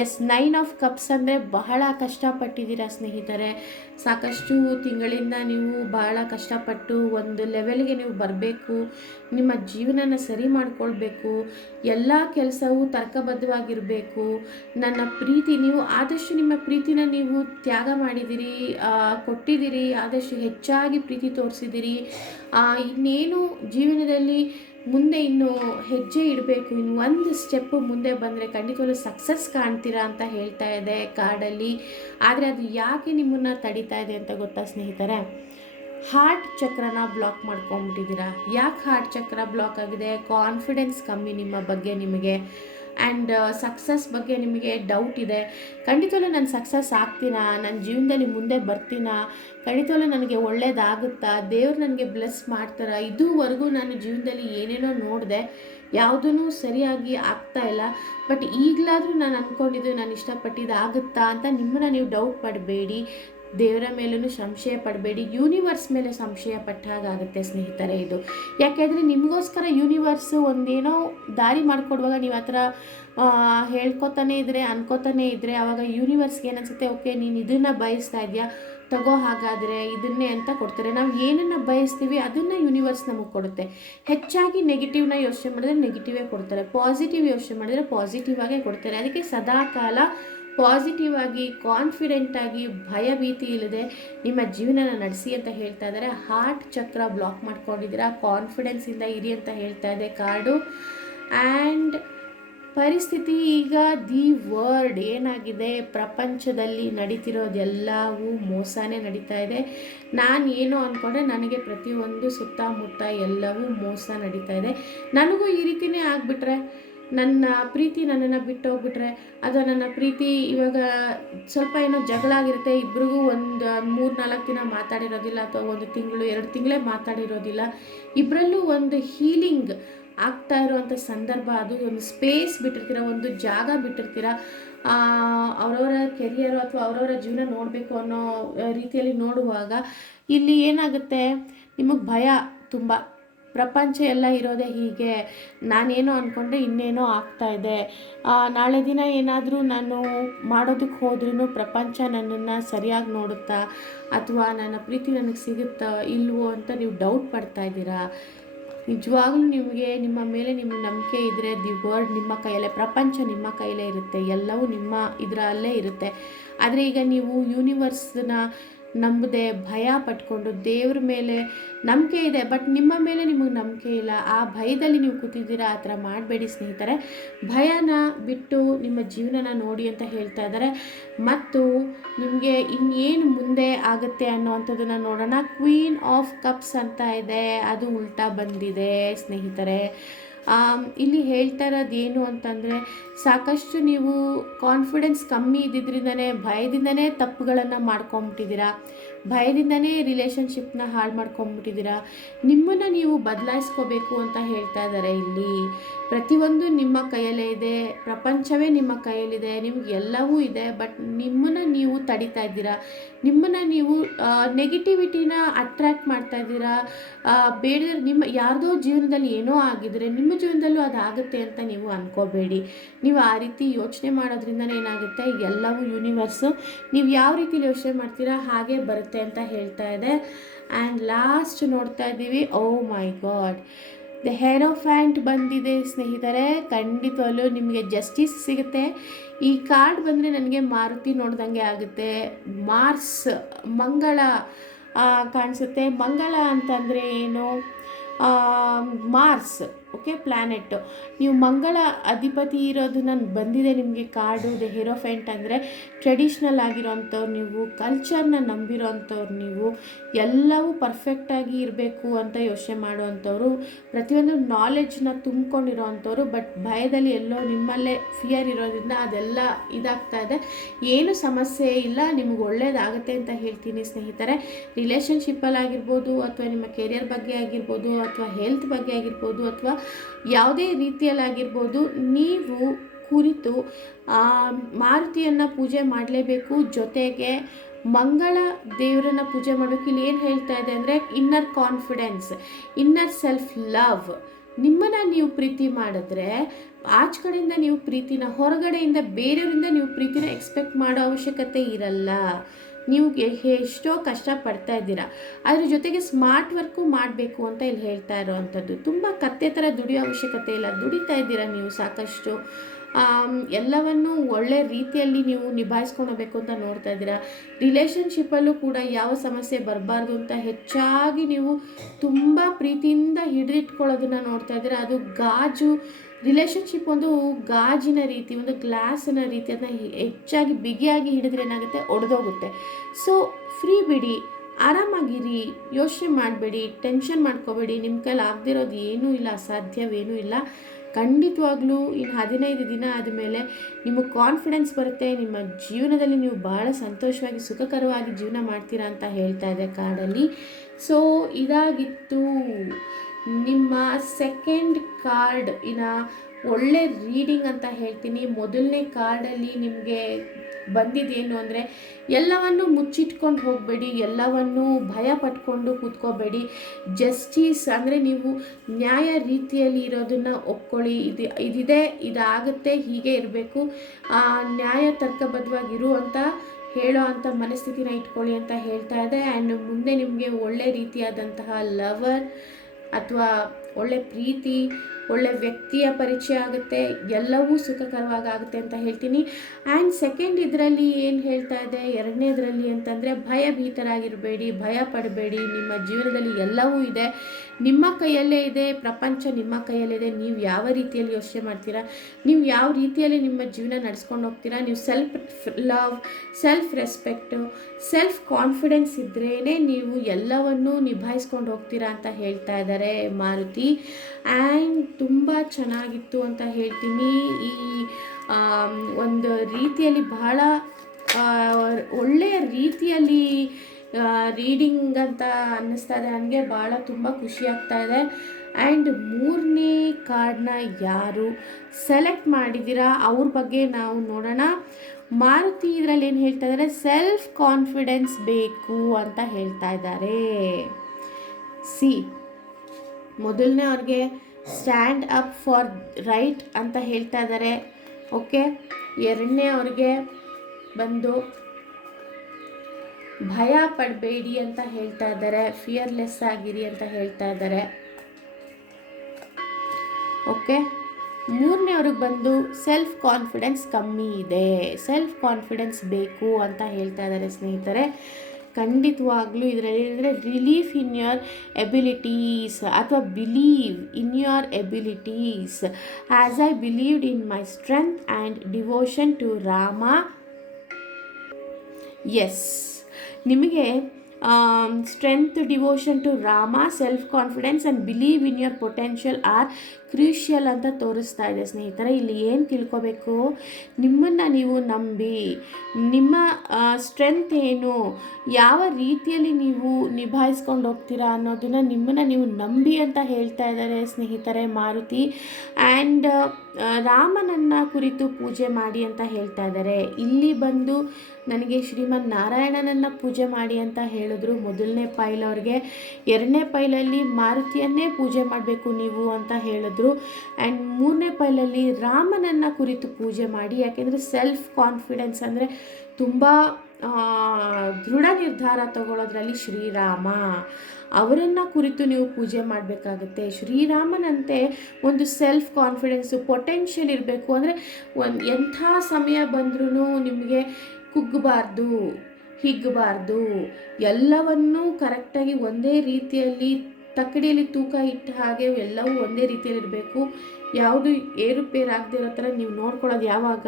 ಎಸ್, 9 ಆಫ್ ಕಪ್ಸ್ ಅಂದರೆ ಬಹಳ ಕಷ್ಟಪಟ್ಟಿದ್ದೀರಾ ಸ್ನೇಹಿತರೆ. ಸಾಕಷ್ಟು ತಿಂಗಳಿಂದ ನೀವು ಬಹಳ ಕಷ್ಟಪಟ್ಟು ಒಂದು ಲೆವೆಲ್ಗೆ ನೀವು ಬರಬೇಕು, ನಿಮ್ಮ ಜೀವನನ ಸರಿ ಮಾಡಿಕೊಳ್ಬೇಕು, ಎಲ್ಲ ಕೆಲಸವೂ ತರ್ಕಬದ್ಧವಾಗಿರಬೇಕು. ನನ್ನ ಪ್ರೀತಿ, ನೀವು ಆದಷ್ಟು ನಿಮ್ಮ ಪ್ರೀತಿನ ನೀವು ತ್ಯಾಗ ಮಾಡಿದ್ದೀರಿ, ಕೊಟ್ಟಿದ್ದೀರಿ, ಆದಷ್ಟು ಹೆಚ್ಚಾಗಿ ಪ್ರೀತಿ ತೋರಿಸಿದ್ದೀರಿ. ಇನ್ನೇನು ಜೀವನದಲ್ಲಿ ಮುಂದೆ ಇನ್ನು ಹೆಜ್ಜೆ ಇಡಬೇಕು, ಇನ್ನು ಒಂದು ಸ್ಟೆಪ್ಪು ಮುಂದೆ ಬಂದರೆ ಖಂಡಿತವಾಗ್ಲೂ ಸಕ್ಸಸ್ ಕಾಣ್ತೀರಾ ಅಂತ ಹೇಳ್ತಾ ಇದೆ ಕಾರ್ಡಲ್ಲಿ. ಆದರೆ ಅದು ಯಾಕೆ ನಿಮ್ಮನ್ನು ತಡೀತಾ ಇದೆ ಅಂತ ಗೊತ್ತಾ ಸ್ನೇಹಿತರೆ? ಹಾರ್ಟ್ ಚಕ್ರನ ಬ್ಲಾಕ್ ಮಾಡ್ಕೊಂಬಿಟ್ಟಿದ್ದೀರಾ. ಯಾಕೆ ಹಾರ್ಟ್ ಚಕ್ರ ಬ್ಲಾಕ್ ಆಗಿದೆ? ಕಾನ್ಫಿಡೆನ್ಸ್ ಕಮ್ಮಿ ನಿಮ್ಮ ಬಗ್ಗೆ ನಿಮಗೆ, ಆ್ಯಂಡ್ ಸಕ್ಸಸ್ ಬಗ್ಗೆ ನಿಮಗೆ ಡೌಟ್ ಇದೆ. ಖಂಡಿತವಾಗ್ಲೂ ನಾನು ಸಕ್ಸಸ್ ಆಗ್ತೀನಾ, ನನ್ನ ಜೀವನದಲ್ಲಿ ಮುಂದೆ ಬರ್ತೀನಾ, ಖಂಡಿತವಾಗ್ಲೂ ನನಗೆ ಒಳ್ಳೇದಾಗುತ್ತಾ, ದೇವ್ರು ನನಗೆ ಬ್ಲೆಸ್ ಮಾಡ್ತಾರಾ? ಇದುವರೆಗೂ ನಾನು ಜೀವನದಲ್ಲಿ ಏನೇನೋ ನೋಡಿದೆ, ಯಾವುದೂ ಸರಿಯಾಗಿ ಆಗ್ತಾ ಇಲ್ಲ. ಬಟ್ ಈಗಲಾದರೂ ನಾನು ಅಂದ್ಕೊಂಡಿದ್ದು, ನಾನು ಇಷ್ಟಪಟ್ಟಿದ್ದು ಆಗುತ್ತಾ ಅಂತ ನಿಮ್ಮನ್ನು ನೀವು ಡೌಟ್ ಪಡಬೇಡಿ. ದೇವರ ಮೇಲೂ ಸಂಶಯ ಪಡಬೇಡಿ, ಯೂನಿವರ್ಸ್ ಮೇಲೆ ಸಂಶಯ ಪಟ್ಟಾಗುತ್ತೆ ಸ್ನೇಹಿತರೆ ಇದು. ಯಾಕೆಂದರೆ ನಿಮಗೋಸ್ಕರ ಯೂನಿವರ್ಸು ಒಂದೇನೋ ದಾರಿ ಮಾಡಿಕೊಡುವಾಗ ನೀವು ಆ ಥರ ಹೇಳ್ಕೊತಾನೆ ಇದ್ದರೆ, ಅನ್ಕೋತಾನೆ ಇದ್ದರೆ, ಆವಾಗ ಯೂನಿವರ್ಸ್ಗೆ ಏನನ್ಸುತ್ತೆ, ಓಕೆ ನೀನು ಇದನ್ನು ಬಯಸ್ತಾ ಇದೆಯಾ, ತಗೋ ಹಾಗಾದರೆ ಇದನ್ನೇ ಅಂತ ಕೊಡ್ತಾರೆ. ನಾವು ಏನನ್ನು ಬಯಸ್ತೀವಿ ಅದನ್ನು ಯೂನಿವರ್ಸ್ ನಮಗೆ ಕೊಡುತ್ತೆ. ಹೆಚ್ಚಾಗಿ ನೆಗೆಟಿವ್ನ ಯೋಚನೆ ಮಾಡಿದ್ರೆ ನೆಗೆಟಿವೇ ಕೊಡ್ತಾರೆ, ಪಾಸಿಟಿವ್ ಯೋಚನೆ ಮಾಡಿದರೆ ಪಾಸಿಟಿವ್ ಆಗೇ ಕೊಡ್ತಾರೆ. ಅದಕ್ಕೆ ಸದಾಕಾಲ ಪಾಸಿಟಿವ್ ಆಗಿ, ಕಾನ್ಫಿಡೆಂಟಾಗಿ, ಭಯ ಭೀತಿ ಇಲ್ಲದೆ ನಿಮ್ಮ ಜೀವನನ ನಡೆಸಿ ಅಂತ ಹೇಳ್ತಾ ಇದ್ದಾರೆ. ಹಾರ್ಟ್ ಚಕ್ರ ಬ್ಲಾಕ್ ಮಾಡ್ಕೊಂಡಿದ್ದೀರಾ, ಕಾನ್ಫಿಡೆನ್ಸಿಂದ ಇರಿ ಅಂತ ಹೇಳ್ತಾ ಇದೆ ಕಾರ್ಡು. ಆ್ಯಂಡ್ ಪರಿಸ್ಥಿತಿ ಈಗ ದಿ ವರ್ಲ್ಡ್ ಏನಾಗಿದೆ, ಪ್ರಪಂಚದಲ್ಲಿ ನಡೀತಿರೋದೆಲ್ಲವೂ ಮೋಸನೇ ನಡೀತಾ ಇದೆ. ನಾನು ಏನೋ ಅಂದ್ಕೊಂಡೆ, ನನಗೆ ಪ್ರತಿಯೊಂದು ಸುತ್ತಮುತ್ತ ಎಲ್ಲವೂ ಮೋಸ ನಡೀತಾ ಇದೆ. ನನಗೂ ಈ ರೀತಿಯೇ ಆಗಿಬಿಟ್ರೆ, ನನ್ನ ಪ್ರೀತಿ ನನ್ನನ್ನು ಬಿಟ್ಟು ಹೋಗ್ಬಿಟ್ರೆ, ಅಥವಾ ನನ್ನ ಪ್ರೀತಿ ಇವಾಗ ಸ್ವಲ್ಪ ಏನೋ ಜಗಳ ಆಗಿರುತ್ತೆ, ಇಬ್ರಿಗೂ ಒಂದು 3-4 ದಿನ ಮಾತಾಡಿರೋದಿಲ್ಲ, ಅಥವಾ 1 ತಿಂಗಳು 2 ತಿಂಗಳೇ ಮಾತಾಡಿರೋದಿಲ್ಲ, ಇಬ್ಬರಲ್ಲೂ ಒಂದು ಹೀಲಿಂಗ್ ಆಗ್ತಾ ಇರುವಂಥ ಸಂದರ್ಭ, ಅದು ಒಂದು ಸ್ಪೇಸ್ ಬಿಟ್ಟಿರ್ತೀರ, ಒಂದು ಜಾಗ ಬಿಟ್ಟಿರ್ತೀರ, ಅವರವರ ಕೆರಿಯರು ಅಥವಾ ಅವರವರ ಜೀವನ ನೋಡಬೇಕು ಅನ್ನೋ ರೀತಿಯಲ್ಲಿ ನೋಡುವಾಗ ಇಲ್ಲಿ ಏನಾಗುತ್ತೆ, ನಿಮಗೆ ಭಯ ತುಂಬ. ಪ್ರಪಂಚ ಎಲ್ಲ ಇರೋದೇ ಹೀಗೆ, ನಾನೇನೋ ಅಂದ್ಕೊಂಡೆ ಇನ್ನೇನೋ ಆಗ್ತಾಯಿದೆ, ನಾಳೆ ದಿನ ಏನಾದರೂ ನಾನು ಮಾಡೋದಕ್ಕೆ ಹೋದ್ರೂ ಪ್ರಪಂಚ ನನ್ನನ್ನು ಸರಿಯಾಗಿ ನೋಡುತ್ತಾ, ಅಥವಾ ನನ್ನ ಪ್ರೀತಿ ನನಗೆ ಸಿಗುತ್ತಾ ಇಲ್ವೋ ಅಂತ ನೀವು ಡೌಟ್ ಪಡ್ತಾ ಇದ್ದೀರಾ. ನಿಜವಾಗ್ಲೂ ನಿಮಗೆ ನಿಮ್ಮ ಮೇಲೆ ನಿಮ್ಮ ನಂಬಿಕೆ ಇದ್ದರೆ ದಿ ವರ್ಲ್ಡ್ ನಿಮ್ಮ ಕೈಯಲ್ಲೇ, ಪ್ರಪಂಚ ನಿಮ್ಮ ಕೈಯಲ್ಲೇ ಇರುತ್ತೆ, ಎಲ್ಲವೂ ನಿಮ್ಮ ಇದರಲ್ಲೇ ಇರುತ್ತೆ. ಆದರೆ ಈಗ ನೀವು ಯೂನಿವರ್ಸ್ನ ನಂಬದೆ ಭಯ ಪಟ್ಕೊಂಡು, ದೇವ್ರ ಮೇಲೆ ನಂಬಿಕೆ ಇದೆ ಬಟ್ ನಿಮ್ಮ ಮೇಲೆ ನಿಮಗೆ ನಂಬಿಕೆ ಇಲ್ಲ, ಆ ಭಯದಲ್ಲಿ ನೀವು ಕೂತಿದ್ದೀರಾ. ಆ ಥರ ಮಾಡಬೇಡಿ ಸ್ನೇಹಿತರೆ. ಭಯನ ಬಿಟ್ಟು ನಿಮ್ಮ ಜೀವನನ ನೋಡಿ ಅಂತ ಹೇಳ್ತಾ ಇದ್ದಾರೆ. ಮತ್ತು ನಿಮಗೆ ಇನ್ನೇನು ಮುಂದೆ ಆಗುತ್ತೆ ಅನ್ನೋವಂಥದ್ದನ್ನು ನೋಡೋಣ. ಕ್ವೀನ್ ಆಫ್ ಕಪ್ಸ್ ಅಂತ ಇದೆ, ಅದು ಉಲ್ಟಾ ಬಂದಿದೆ ಸ್ನೇಹಿತರೆ. ಇಲ್ಲಿ ಹೇಳ್ತಾ ಇರೋದು ಏನು ಅಂತಂದರೆ, ಸಾಕಷ್ಟು ನೀವು ಕಾನ್ಫಿಡೆನ್ಸ್ ಕಮ್ಮಿ ಇದ್ದಿದ್ದರಿಂದನೇ, ಭಯದಿಂದನೇ ತಪ್ಪುಗಳನ್ನು ಮಾಡ್ಕೊಂಬಿಟ್ಟಿದ್ದೀರಾ, ಭಯದಿಂದನೇ ರಿಲೇಷನ್ಶಿಪ್ನ ಹಾಳು ಮಾಡ್ಕೊಂಬಿಟ್ಟಿದ್ದೀರಾ. ನಿಮ್ಮನ್ನು ನೀವು ಬದಲಾಯಿಸ್ಕೋಬೇಕು ಅಂತ ಹೇಳ್ತಾ ಇದ್ದಾರೆ ಇಲ್ಲಿ. ಪ್ರತಿಯೊಂದು ನಿಮ್ಮ ಕೈಯಲ್ಲೇ ಇದೆ, ಪ್ರಪಂಚವೇ ನಿಮ್ಮ ಕೈಯಲ್ಲಿದೆ, ನಿಮ್ಗೆ ಎಲ್ಲವೂ ಇದೆ. ಬಟ್ ನಿಮ್ಮನ್ನು ನೀವು ತಡಿತಾ ಇದ್ದೀರಾ, ನಿಮ್ಮನ್ನು ನೀವು ನೆಗೆಟಿವಿಟಿನ ಅಟ್ರ್ಯಾಕ್ಟ್ ಮಾಡ್ತಾ ಇದ್ದೀರಾ. ಬೇಡದ್ರೆ ನಿಮ್ಮ ಯಾರ್ದೋ ಜೀವನದಲ್ಲಿ ಏನೋ ಆಗಿದ್ರೆ ನಿಮ್ಮ ಜೀವನದಲ್ಲೂ ಅದಾಗುತ್ತೆ ಅಂತ ನೀವು ಅಂದ್ಕೋಬೇಡಿ. ನೀವು ಆ ರೀತಿ ಯೋಚನೆ ಮಾಡೋದ್ರಿಂದನೇ ಏನಾಗುತ್ತೆ, ಎಲ್ಲವೂ ಯೂನಿವರ್ಸು ನೀವು ಯಾವ ರೀತಿಲಿ ಯೋಚನೆ ಮಾಡ್ತೀರಾ ಹಾಗೆ ಬರುತ್ತೆ ಅಂತ ಹೇಳ್ತಾ ಇದೆ. ಆ್ಯಂಡ್ ಲಾಸ್ಟ್ ನೋಡ್ತಾ ಇದ್ದೀವಿ, ಓ ಮೈ ಗಾಡ್, ದ ಹೆರೋಫ್ಯಾಂಟ್ ಬಂದಿದೆ ಸ್ನೇಹಿತರೆ. ಖಂಡಿತವಲ್ಲೂ ನಿಮಗೆ ಜಸ್ಟಿಸ್ ಸಿಗುತ್ತೆ. ಈ ಕಾರ್ಡ್ ಬಂದರೆ ನನಗೆ ಮಾರುತಿ ನೋಡ್ದಂಗೆ ಆಗುತ್ತೆ. ಮಾರ್ಸ್, ಮಂಗಳ ಕಾಣಿಸುತ್ತೆ. ಮಂಗಳ ಅಂತಂದರೆ ಏನು? Mars, okay, planet. ನೀವು ಮಂಗಳ ಅಧಿಪತಿ ಇರೋದು ನಾನು ಬಂದಿದೆ ನಿಮಗೆ ಕಾರ್ಡು. ದ ಹೆರೋಫೆಂಟ್ ಅಂದರೆ ಟ್ರೆಡಿಷ್ನಲ್ ಆಗಿರೋಂಥವ್ರು, ನೀವು ಕಲ್ಚರ್ನ ನಂಬಿರೋಂಥವ್ರು, ನೀವು ಎಲ್ಲವೂ ಪರ್ಫೆಕ್ಟಾಗಿ ಇರಬೇಕು ಅಂತ ಯೋಚನೆ ಮಾಡುವಂಥವ್ರು, ಪ್ರತಿಯೊಂದು ನಾಲೆಡ್ಜ್ನ ತುಂಬ್ಕೊಂಡಿರೋವಂಥವ್ರು. ಬಟ್ ಭಯದಲ್ಲಿ ಎಲ್ಲೋ ನಿಮ್ಮಲ್ಲೇ ಫಿಯರ್ ಇರೋದ್ರಿಂದ ಅದೆಲ್ಲ ಇದಾಗ್ತಾ ಇದೆ. ಏನು ಸಮಸ್ಯೆ ಇಲ್ಲ, ನಿಮ್ಗೆ ಒಳ್ಳೇದಾಗುತ್ತೆ ಅಂತ ಹೇಳ್ತೀನಿ ಸ್ನೇಹಿತರೆ. ರಿಲೇಷನ್ಶಿಪ್ಪಲ್ಲಾಗಿರ್ಬೋದು, ಅಥವಾ ನಿಮ್ಮ ಕೆರಿಯರ್ ಬಗ್ಗೆ ಆಗಿರ್ಬೋದು, ಅಥವಾ ಹೆಲ್ತ್ ಬಗ್ಗೆ ಆಗಿರ್ಬೋದು, ಅಥವಾ ಯಾವುದೇ ರೀತಿಯಲ್ಲಾಗಿರ್ಬೋದು, ನೀವು ಕುರಿತು ಮಾರುತಿಯನ್ನು ಪೂಜೆ ಮಾಡಲೇಬೇಕು. ಜೊತೆಗೆ ಮಂಗಳ ದೇವರನ್ನ ಪೂಜೆ ಮಾಡಬೇಕು. ಇಲ್ಲಿ ಏನು ಹೇಳ್ತಾ ಇದೆ ಅಂದರೆ, inner confidence, inner self love. ನಿಮ್ಮನ್ನು ನೀವು ಪ್ರೀತಿ ಮಾಡಿದ್ರೆ ಆಚೆ ಕಡೆಯಿಂದ ನೀವು ಪ್ರೀತಿನ, ಹೊರಗಡೆಯಿಂದ ಬೇರೆಯವರಿಂದ ನೀವು ಪ್ರೀತಿನ ಎಕ್ಸ್ಪೆಕ್ಟ್ ಮಾಡೋ ಅವಶ್ಯಕತೆ ಇರಲ್ಲ. ನೀವು ಎಷ್ಟೋ ಕಷ್ಟಪಡ್ತಾ ಇದ್ದೀರಾ, ಅದ್ರ ಜೊತೆಗೆ ಸ್ಮಾರ್ಟ್ ವರ್ಕು ಮಾಡಬೇಕು ಅಂತ ಇಲ್ಲಿ ಹೇಳ್ತಾ ಇರೋವಂಥದ್ದು. ತುಂಬ ಕತ್ತೆ ಥರ ದುಡಿಯೋ ಅವಶ್ಯಕತೆ ಇಲ್ಲ, ದುಡಿತಾ ಇದ್ದೀರಾ ನೀವು ಸಾಕಷ್ಟು. ಎಲ್ಲವನ್ನು ಒಳ್ಳೆ ರೀತಿಯಲ್ಲಿ ನೀವು ನಿಭಾಯಿಸ್ಕೊಳ್ಬೇಕು ಅಂತ ನೋಡ್ತಾ ಇದ್ದೀರಾ. ರಿಲೇಷನ್ಶಿಪ್ಪಲ್ಲೂ ಕೂಡ ಯಾವ ಸಮಸ್ಯೆ ಬರಬಾರ್ದು ಅಂತ ಹೆಚ್ಚಾಗಿ ನೀವು ತುಂಬ ಪ್ರೀತಿಯಿಂದ ಹಿಡಿದಿಟ್ಕೊಳ್ಳೋದನ್ನು ನೋಡ್ತಾ ಇದ್ದೀರಾ. ಅದು ಗಾಜು ರಿಲೇಷನ್ಶಿಪ್, ಒಂದು ಗಾಜಿನ ರೀತಿ, ಒಂದು ಗ್ಲಾಸಿನ ರೀತಿ. ಅದನ್ನ ಹೆಚ್ಚಾಗಿ ಬಿಗಿಯಾಗಿ ಹಿಡಿದ್ರೆ ಏನಾಗುತ್ತೆ, ಒಡೆದೋಗುತ್ತೆ. ಸೊ ಫ್ರೀ ಬಿಡಿ, ಆರಾಮಾಗಿರಿ, ಯೋಚನೆ ಮಾಡಬೇಡಿ, ಟೆನ್ಷನ್ ಮಾಡ್ಕೋಬೇಡಿ. ನಿಮ್ಮ ಕೈಲಿ ಆಗದಿರೋದು ಏನೂ ಇಲ್ಲ, ಅಸಾಧ್ಯವೇನೂ ಇಲ್ಲ. ಖಂಡಿತವಾಗ್ಲೂ ಇನ್ನು 15 ದಿನ ಆದಮೇಲೆ ನಿಮಗೆ ಕಾನ್ಫಿಡೆನ್ಸ್ ಬರುತ್ತೆ. ನಿಮ್ಮ ಜೀವನದಲ್ಲಿ ನೀವು ಭಾಳ ಸಂತೋಷವಾಗಿ ಸುಖಕರವಾಗಿ ಜೀವನ ಮಾಡ್ತೀರಾ ಅಂತ ಹೇಳ್ತಾ ಇದೆ ಕಾರ್ಡಲ್ಲಿ. ಸೊ ಇದಾಗಿತ್ತು ನಿಮ್ಮ ಸೆಕೆಂಡ್ ಕಾರ್ಡ್ ಒಳ್ಳೆ ರೀಡಿಂಗ್ ಅಂತ ಹೇಳ್ತೀನಿ. ಮೊದಲನೇ ಕಾರ್ಡಲ್ಲಿ ನಿಮಗೆ ಬಂದಿದ್ದೇನು ಅಂದರೆ, ಎಲ್ಲವನ್ನು ಮುಚ್ಚಿಟ್ಕೊಂಡು ಹೋಗಬೇಡಿ, ಎಲ್ಲವನ್ನು ಭಯ ಪಟ್ಕೊಂಡು ಕೂತ್ಕೋಬೇಡಿ. ಜಸ್ಟಿಸ್ ಅಂದರೆ ನೀವು ನ್ಯಾಯ ರೀತಿಯಲ್ಲಿ ಇರೋದನ್ನು ಒಪ್ಕೊಳ್ಳಿ. ಇದಿದೆ, ಇದಾಗುತ್ತೆ, ಹೀಗೆ ಇರಬೇಕು, ನ್ಯಾಯ ತರ್ಕಬದ್ಧವಾಗಿರು ಅಂತ ಹೇಳೋ ಅಂಥ ಮನಸ್ಥಿತಿನ ಇಟ್ಕೊಳ್ಳಿ ಅಂತ ಹೇಳ್ತಾ ಇದೆ. ಆ್ಯಂಡ್ ಮುಂದೆ ನಿಮಗೆ ಒಳ್ಳೆ ರೀತಿಯಾದಂತಹ ಲವರ್ ಅಥವಾ ಒಳ್ಳೆ ಪ್ರೀತಿ, ಒಳ್ಳೆ ವ್ಯಕ್ತಿಯ ಪರಿಚಯ ಆಗುತ್ತೆ, ಎಲ್ಲವೂ ಸುಖಕರವಾಗುತ್ತೆ ಅಂತ ಹೇಳ್ತೀನಿ. ಆ್ಯಂಡ್ ಸೆಕೆಂಡ್ ಇದರಲ್ಲಿ ಏನು ಹೇಳ್ತಾ ಇದೆ, ಎರಡನೇದರಲ್ಲಿ ಅಂತಂದರೆ, ಭಯಭೀತರಾಗಿರಬೇಡಿ, ಭಯ ಪಡಬೇಡಿ. ನಿಮ್ಮ ಜೀವನದಲ್ಲಿ ಎಲ್ಲವೂ ಇದೆ, ನಿಮ್ಮ ಕೈಯಲ್ಲೇ ಇದೆ, ಪ್ರಪಂಚ ನಿಮ್ಮ ಕೈಯಲ್ಲಿದೆ. ನೀವು ಯಾವ ರೀತಿಯಲ್ಲಿ ಯೋಚನೆ ಮಾಡ್ತೀರಾ, ನೀವು ಯಾವ ರೀತಿಯಲ್ಲಿ ನಿಮ್ಮ ಜೀವನ ನಡೆಸ್ಕೊಂಡು ಹೋಗ್ತೀರಾ, ನೀವು self love, self respect, self confidence ಇದ್ರೇ ನೀವು ಎಲ್ಲವನ್ನೂ ನಿಭಾಯಿಸ್ಕೊಂಡು ಹೋಗ್ತೀರಾ ಅಂತ ಹೇಳ್ತಾ ಇದ್ದಾರೆ ಮಾರುತಿ. ಆ್ಯಂಡ್ ತುಂಬ ಚೆನ್ನಾಗಿತ್ತು ಅಂತ ಹೇಳ್ತೀನಿ. ಈ ಒಂದು ರೀತಿಯಲ್ಲಿ ಬಹಳ ಒಳ್ಳೆಯ ರೀತಿಯಲ್ಲಿ ರೀಡಿಂಗ್ ಅಂತ ಅನ್ನಿಸ್ತಾ ಇದೆ ನನಗೆ. ಭಾಳ ತುಂಬ ಖುಷಿ ಆಗ್ತಾ ಇದೆ. ಆ್ಯಂಡ್ ಮೂರನೇ ಕಾರ್ಡ್ನ ಯಾರು ಸೆಲೆಕ್ಟ್ ಮಾಡಿದ್ದೀರಾ ಅವ್ರ ಬಗ್ಗೆ ನಾವು ನೋಡೋಣ. ಮಾರುತಿ ಇದರಲ್ಲಿ ಏನು ಹೇಳ್ತಾ ಇದ್ದಾರೆ, ಸೆಲ್ಫ್ ಕಾನ್ಫಿಡೆನ್ಸ್ ಬೇಕು ಅಂತ ಹೇಳ್ತಾ ಇದ್ದಾರೆ. ಮೊದಲನೇ ಅವ್ರಿಗೆ ಸ್ಟ್ಯಾಂಡ್ ಅಪ್ ಫಾರ್ ರೈಟ್ ಅಂತ ಹೇಳ್ತಾ ಇದ್ದಾರೆ. ಓಕೆ, ಎರಡನೇ ಅವ್ರಿಗೆ ಬಂದು ಭಯ ಪಡಬೇಡಿ ಅಂತ ಹೇಳ್ತಾ ಇದ್ದಾರೆ, ಫಿಯರ್ಲೆಸ್ ಆಗಿರಿ ಅಂತ ಹೇಳ್ತಾ ಇದ್ದಾರೆ. ಓಕೆ, ಮೂರನೇ ಅವ್ರಿಗೆ ಬಂದು ಸೆಲ್ಫ್ ಕಾನ್ಫಿಡೆನ್ಸ್ ಕಮ್ಮಿ ಇದೆ, ಸೆಲ್ಫ್ ಕಾನ್ಫಿಡೆನ್ಸ್ ಬೇಕು ಅಂತ ಹೇಳ್ತಾ ಇದ್ದಾರೆ ಸ್ನೇಹಿತರೆ. ಖಂಡಿತವಾಗ್ಲೂ ಇದರಲ್ಲಿ ಅಂದರೆ ರಿಲೀಫ್ ಇನ್ ಯುವರ್ ಎಬಿಲಿಟೀಸ್ ಅಥವಾ believe in your abilities as I believed in my strength and devotion to Rama. Yes, ನಿಮಗೆ strength, devotion to Rama, self confidence and believe in your potential are crucial ಅಂತ ತೋರಿಸ್ತಾ ಇದೆ ಸ್ನೇಹಿತರೆ. ಇಲ್ಲಿ ಏನು ತಿಳ್ಕೊಬೇಕು, ನಿಮ್ಮನ್ನು ನೀವು ನಂಬಿ, ನಿಮ್ಮ ಸ್ಟ್ರೆಂತ್ ಏನು, ಯಾವ ರೀತಿಯಲ್ಲಿ ನೀವು ನಿಭಾಯಿಸ್ಕೊಂಡು ಹೋಗ್ತೀರಾ ಅನ್ನೋದನ್ನು ನಿಮ್ಮನ್ನು ನೀವು ನಂಬಿ ಅಂತ ಹೇಳ್ತಾ ಇದ್ದಾರೆ ಸ್ನೇಹಿತರೆ ಮಾರುತಿ. ಆ್ಯಂಡ್ ರಾಮನನ್ನು ಕುರಿತು ಪೂಜೆ ಮಾಡಿ ಅಂತ ಹೇಳ್ತಾ ಇದ್ದಾರೆ. ಇಲ್ಲಿ ಬಂದು ನನಗೆ ಶ್ರೀಮನ್ ನಾರಾಯಣನನ್ನು ಪೂಜೆ ಮಾಡಿ ಅಂತ ಹೇಳಿದ್ರು ಮೊದಲನೇ ಪೈಲ್ ಅವ್ರಿಗೆ. ಎರಡನೇ ಪೈಲಲ್ಲಿ ಮಾರುತಿಯನ್ನೇ ಪೂಜೆ ಮಾಡಬೇಕು ನೀವು ಅಂತ ಹೇಳಿದ್ರು. ಆ್ಯಂಡ್ ಮೂರನೇ ಪೈಲಲ್ಲಿ ರಾಮನನ್ನು ಕುರಿತು ಪೂಜೆ ಮಾಡಿ, ಯಾಕೆಂದರೆ ಸೆಲ್ಫ್ ಕಾನ್ಫಿಡೆನ್ಸ್ ಅಂದರೆ ತುಂಬ ದೃಢ ನಿರ್ಧಾರ ತಗೊಳ್ಳೋದ್ರಲ್ಲಿ ಶ್ರೀರಾಮ, ಅವರನ್ನು ಕುರಿತು ನೀವು ಪೂಜೆ ಮಾಡಬೇಕಾಗುತ್ತೆ. ಶ್ರೀರಾಮನಂತೆ ಒಂದು ಸೆಲ್ಫ್ ಕಾನ್ಫಿಡೆನ್ಸು, ಪೊಟೆನ್ಷಿಯಲ್ ಇರಬೇಕು. ಅಂದರೆ ಎಂಥ ಸಮಯ ಬಂದ್ರೂ ನಿಮಗೆ ಕುಗ್ಗಬಾರ್ದು, ಹಿಗ್ಗಬಾರ್ದು, ಎಲ್ಲವನ್ನೂ ಕರೆಕ್ಟಾಗಿ ಒಂದೇ ರೀತಿಯಲ್ಲಿ ತಕ್ಕಡಿಯಲ್ಲಿ ತೂಕ ಇಟ್ಟ ಹಾಗೆ ಎಲ್ಲವೂ ಒಂದೇ ರೀತಿಯಲ್ಲಿರಬೇಕು. ಯಾವುದು ಏರುಪೇರಾಗದೇ ಇರೋ ಥರ ನೀವು ನೋಡ್ಕೊಳ್ಳೋದು ಯಾವಾಗ,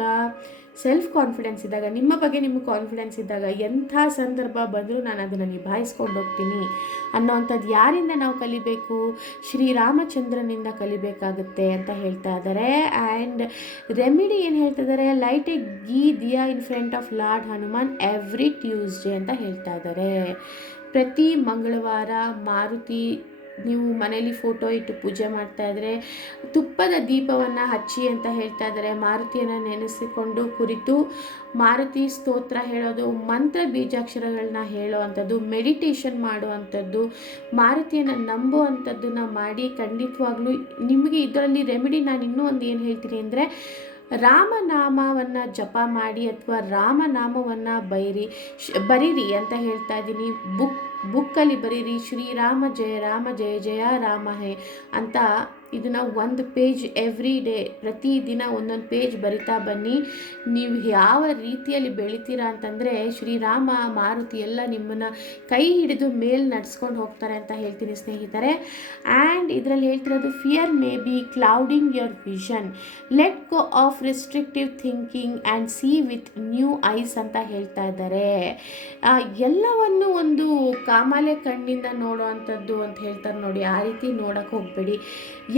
ಸೆಲ್ಫ್ ಕಾನ್ಫಿಡೆನ್ಸ್ ಇದ್ದಾಗ, ನಿಮ್ಮ ಬಗ್ಗೆ ನಿಮಗೆ ಕಾನ್ಫಿಡೆನ್ಸ್ ಇದ್ದಾಗ ಎಂಥ ಸಂದರ್ಭ ಬಂದರೂ ನಾನು ಅದನ್ನು ನಿಭಾಯಿಸ್ಕೊಂಡು ಹೋಗ್ತೀನಿ ಅನ್ನೋವಂಥದ್ದು ಯಾರಿಂದ ನಾವು ಕಲಿಬೇಕು, ಶ್ರೀರಾಮಚಂದ್ರನಿಂದ ಕಲಿಬೇಕಾಗುತ್ತೆ ಅಂತ ಹೇಳ್ತಾ ಇದ್ದಾರೆ. ಆ್ಯಂಡ್ ರೆಮಿಡಿ ಏನು ಹೇಳ್ತಾ ಇದ್ದಾರೆ, light a ghee diya in front of lord Hanuman every Tuesday ಅಂತ ಹೇಳ್ತಾ ಇದ್ದಾರೆ. ಪ್ರತಿ ಮಂಗಳವಾರ ಮಾರುತಿ ನೀವು ಮನೇಲಿ ಫೋಟೋ ಇಟ್ಟು ಪೂಜೆ ಮಾಡ್ತಾಯಿದ್ರೆ ತುಪ್ಪದ ದೀಪವನ್ನು ಹಚ್ಚಿ ಅಂತ ಹೇಳ್ತಾ ಇದ್ದಾರೆ. ಮಾರುತಿಯನ್ನು ನೆನೆಸಿಕೊಂಡು ಕುರಿತು ಮಾರುತಿ ಸ್ತೋತ್ರ ಹೇಳೋದು, ಮಂತ್ರ ಬೀಜಾಕ್ಷರಗಳನ್ನ ಹೇಳೋ ಅಂಥದ್ದು, ಮೆಡಿಟೇಷನ್ ಮಾಡುವಂಥದ್ದು, ಮಾರುತಿಯನ್ನು ನಂಬೋ ಅಂಥದ್ದನ್ನು ಮಾಡಿ ಖಂಡಿತವಾಗ್ಲೂ ನಿಮಗೆ ಇದರಲ್ಲಿ ರೆಮಿಡಿ ನಾನು ಇನ್ನೂ ಒಂದು ಏನು ಹೇಳ್ತೀನಿ ಅಂದರೆ, ರಾಮನಾಮವನ್ನು ಜಪ ಮಾಡಿ ಅಥವಾ ರಾಮನಾಮವನ್ನು ಬರೀರಿ ಅಂತ ಹೇಳ್ತಾ ಇದ್ದೀನಿ. ಬುಕ್ಕಲ್ಲಿ ಬರೀರಿ, ಶ್ರೀರಾಮ ಜಯ ಜಯ ರಾಮ ಹೇ ಅಂತ. ಇದನ್ನು ಒಂದು ಪೇಜ್ ಎವ್ರಿ ಡೇ, ಪ್ರತಿದಿನ ಒಂದೊಂದು ಪೇಜ್ ಬರಿತಾ ಬನ್ನಿ. ನೀವು ಯಾವ ರೀತಿಯಲ್ಲಿ ಬೆಳಿತೀರಾ ಅಂತಂದರೆ ಶ್ರೀರಾಮ ಮಾರುತಿ ಎಲ್ಲ ನಿಮ್ಮನ್ನು ಕೈ ಹಿಡಿದು ಮೇಲೆ ನಡೆಸ್ಕೊಂಡು ಹೋಗ್ತಾರೆ ಅಂತ ಹೇಳ್ತೀನಿ ಸ್ನೇಹಿತರೆ. ಆ್ಯಂಡ್ ಇದರಲ್ಲಿ ಹೇಳ್ತಿರೋದು, fear may be clouding your vision, let go of restrictive thinking and see with new eyes ಅಂತ ಹೇಳ್ತಾ ಇದ್ದಾರೆ. ಎಲ್ಲವನ್ನು ಒಂದು ಕಾಮಾಲೆ ಕಣ್ಣಿಂದ ನೋಡೋ ಅಂಥದ್ದು ಅಂತ ಹೇಳ್ತಾರೆ ನೋಡಿ, ಆ ರೀತಿ ನೋಡೋಕ್ಕೆ ಹೋಗಬೇಡಿ.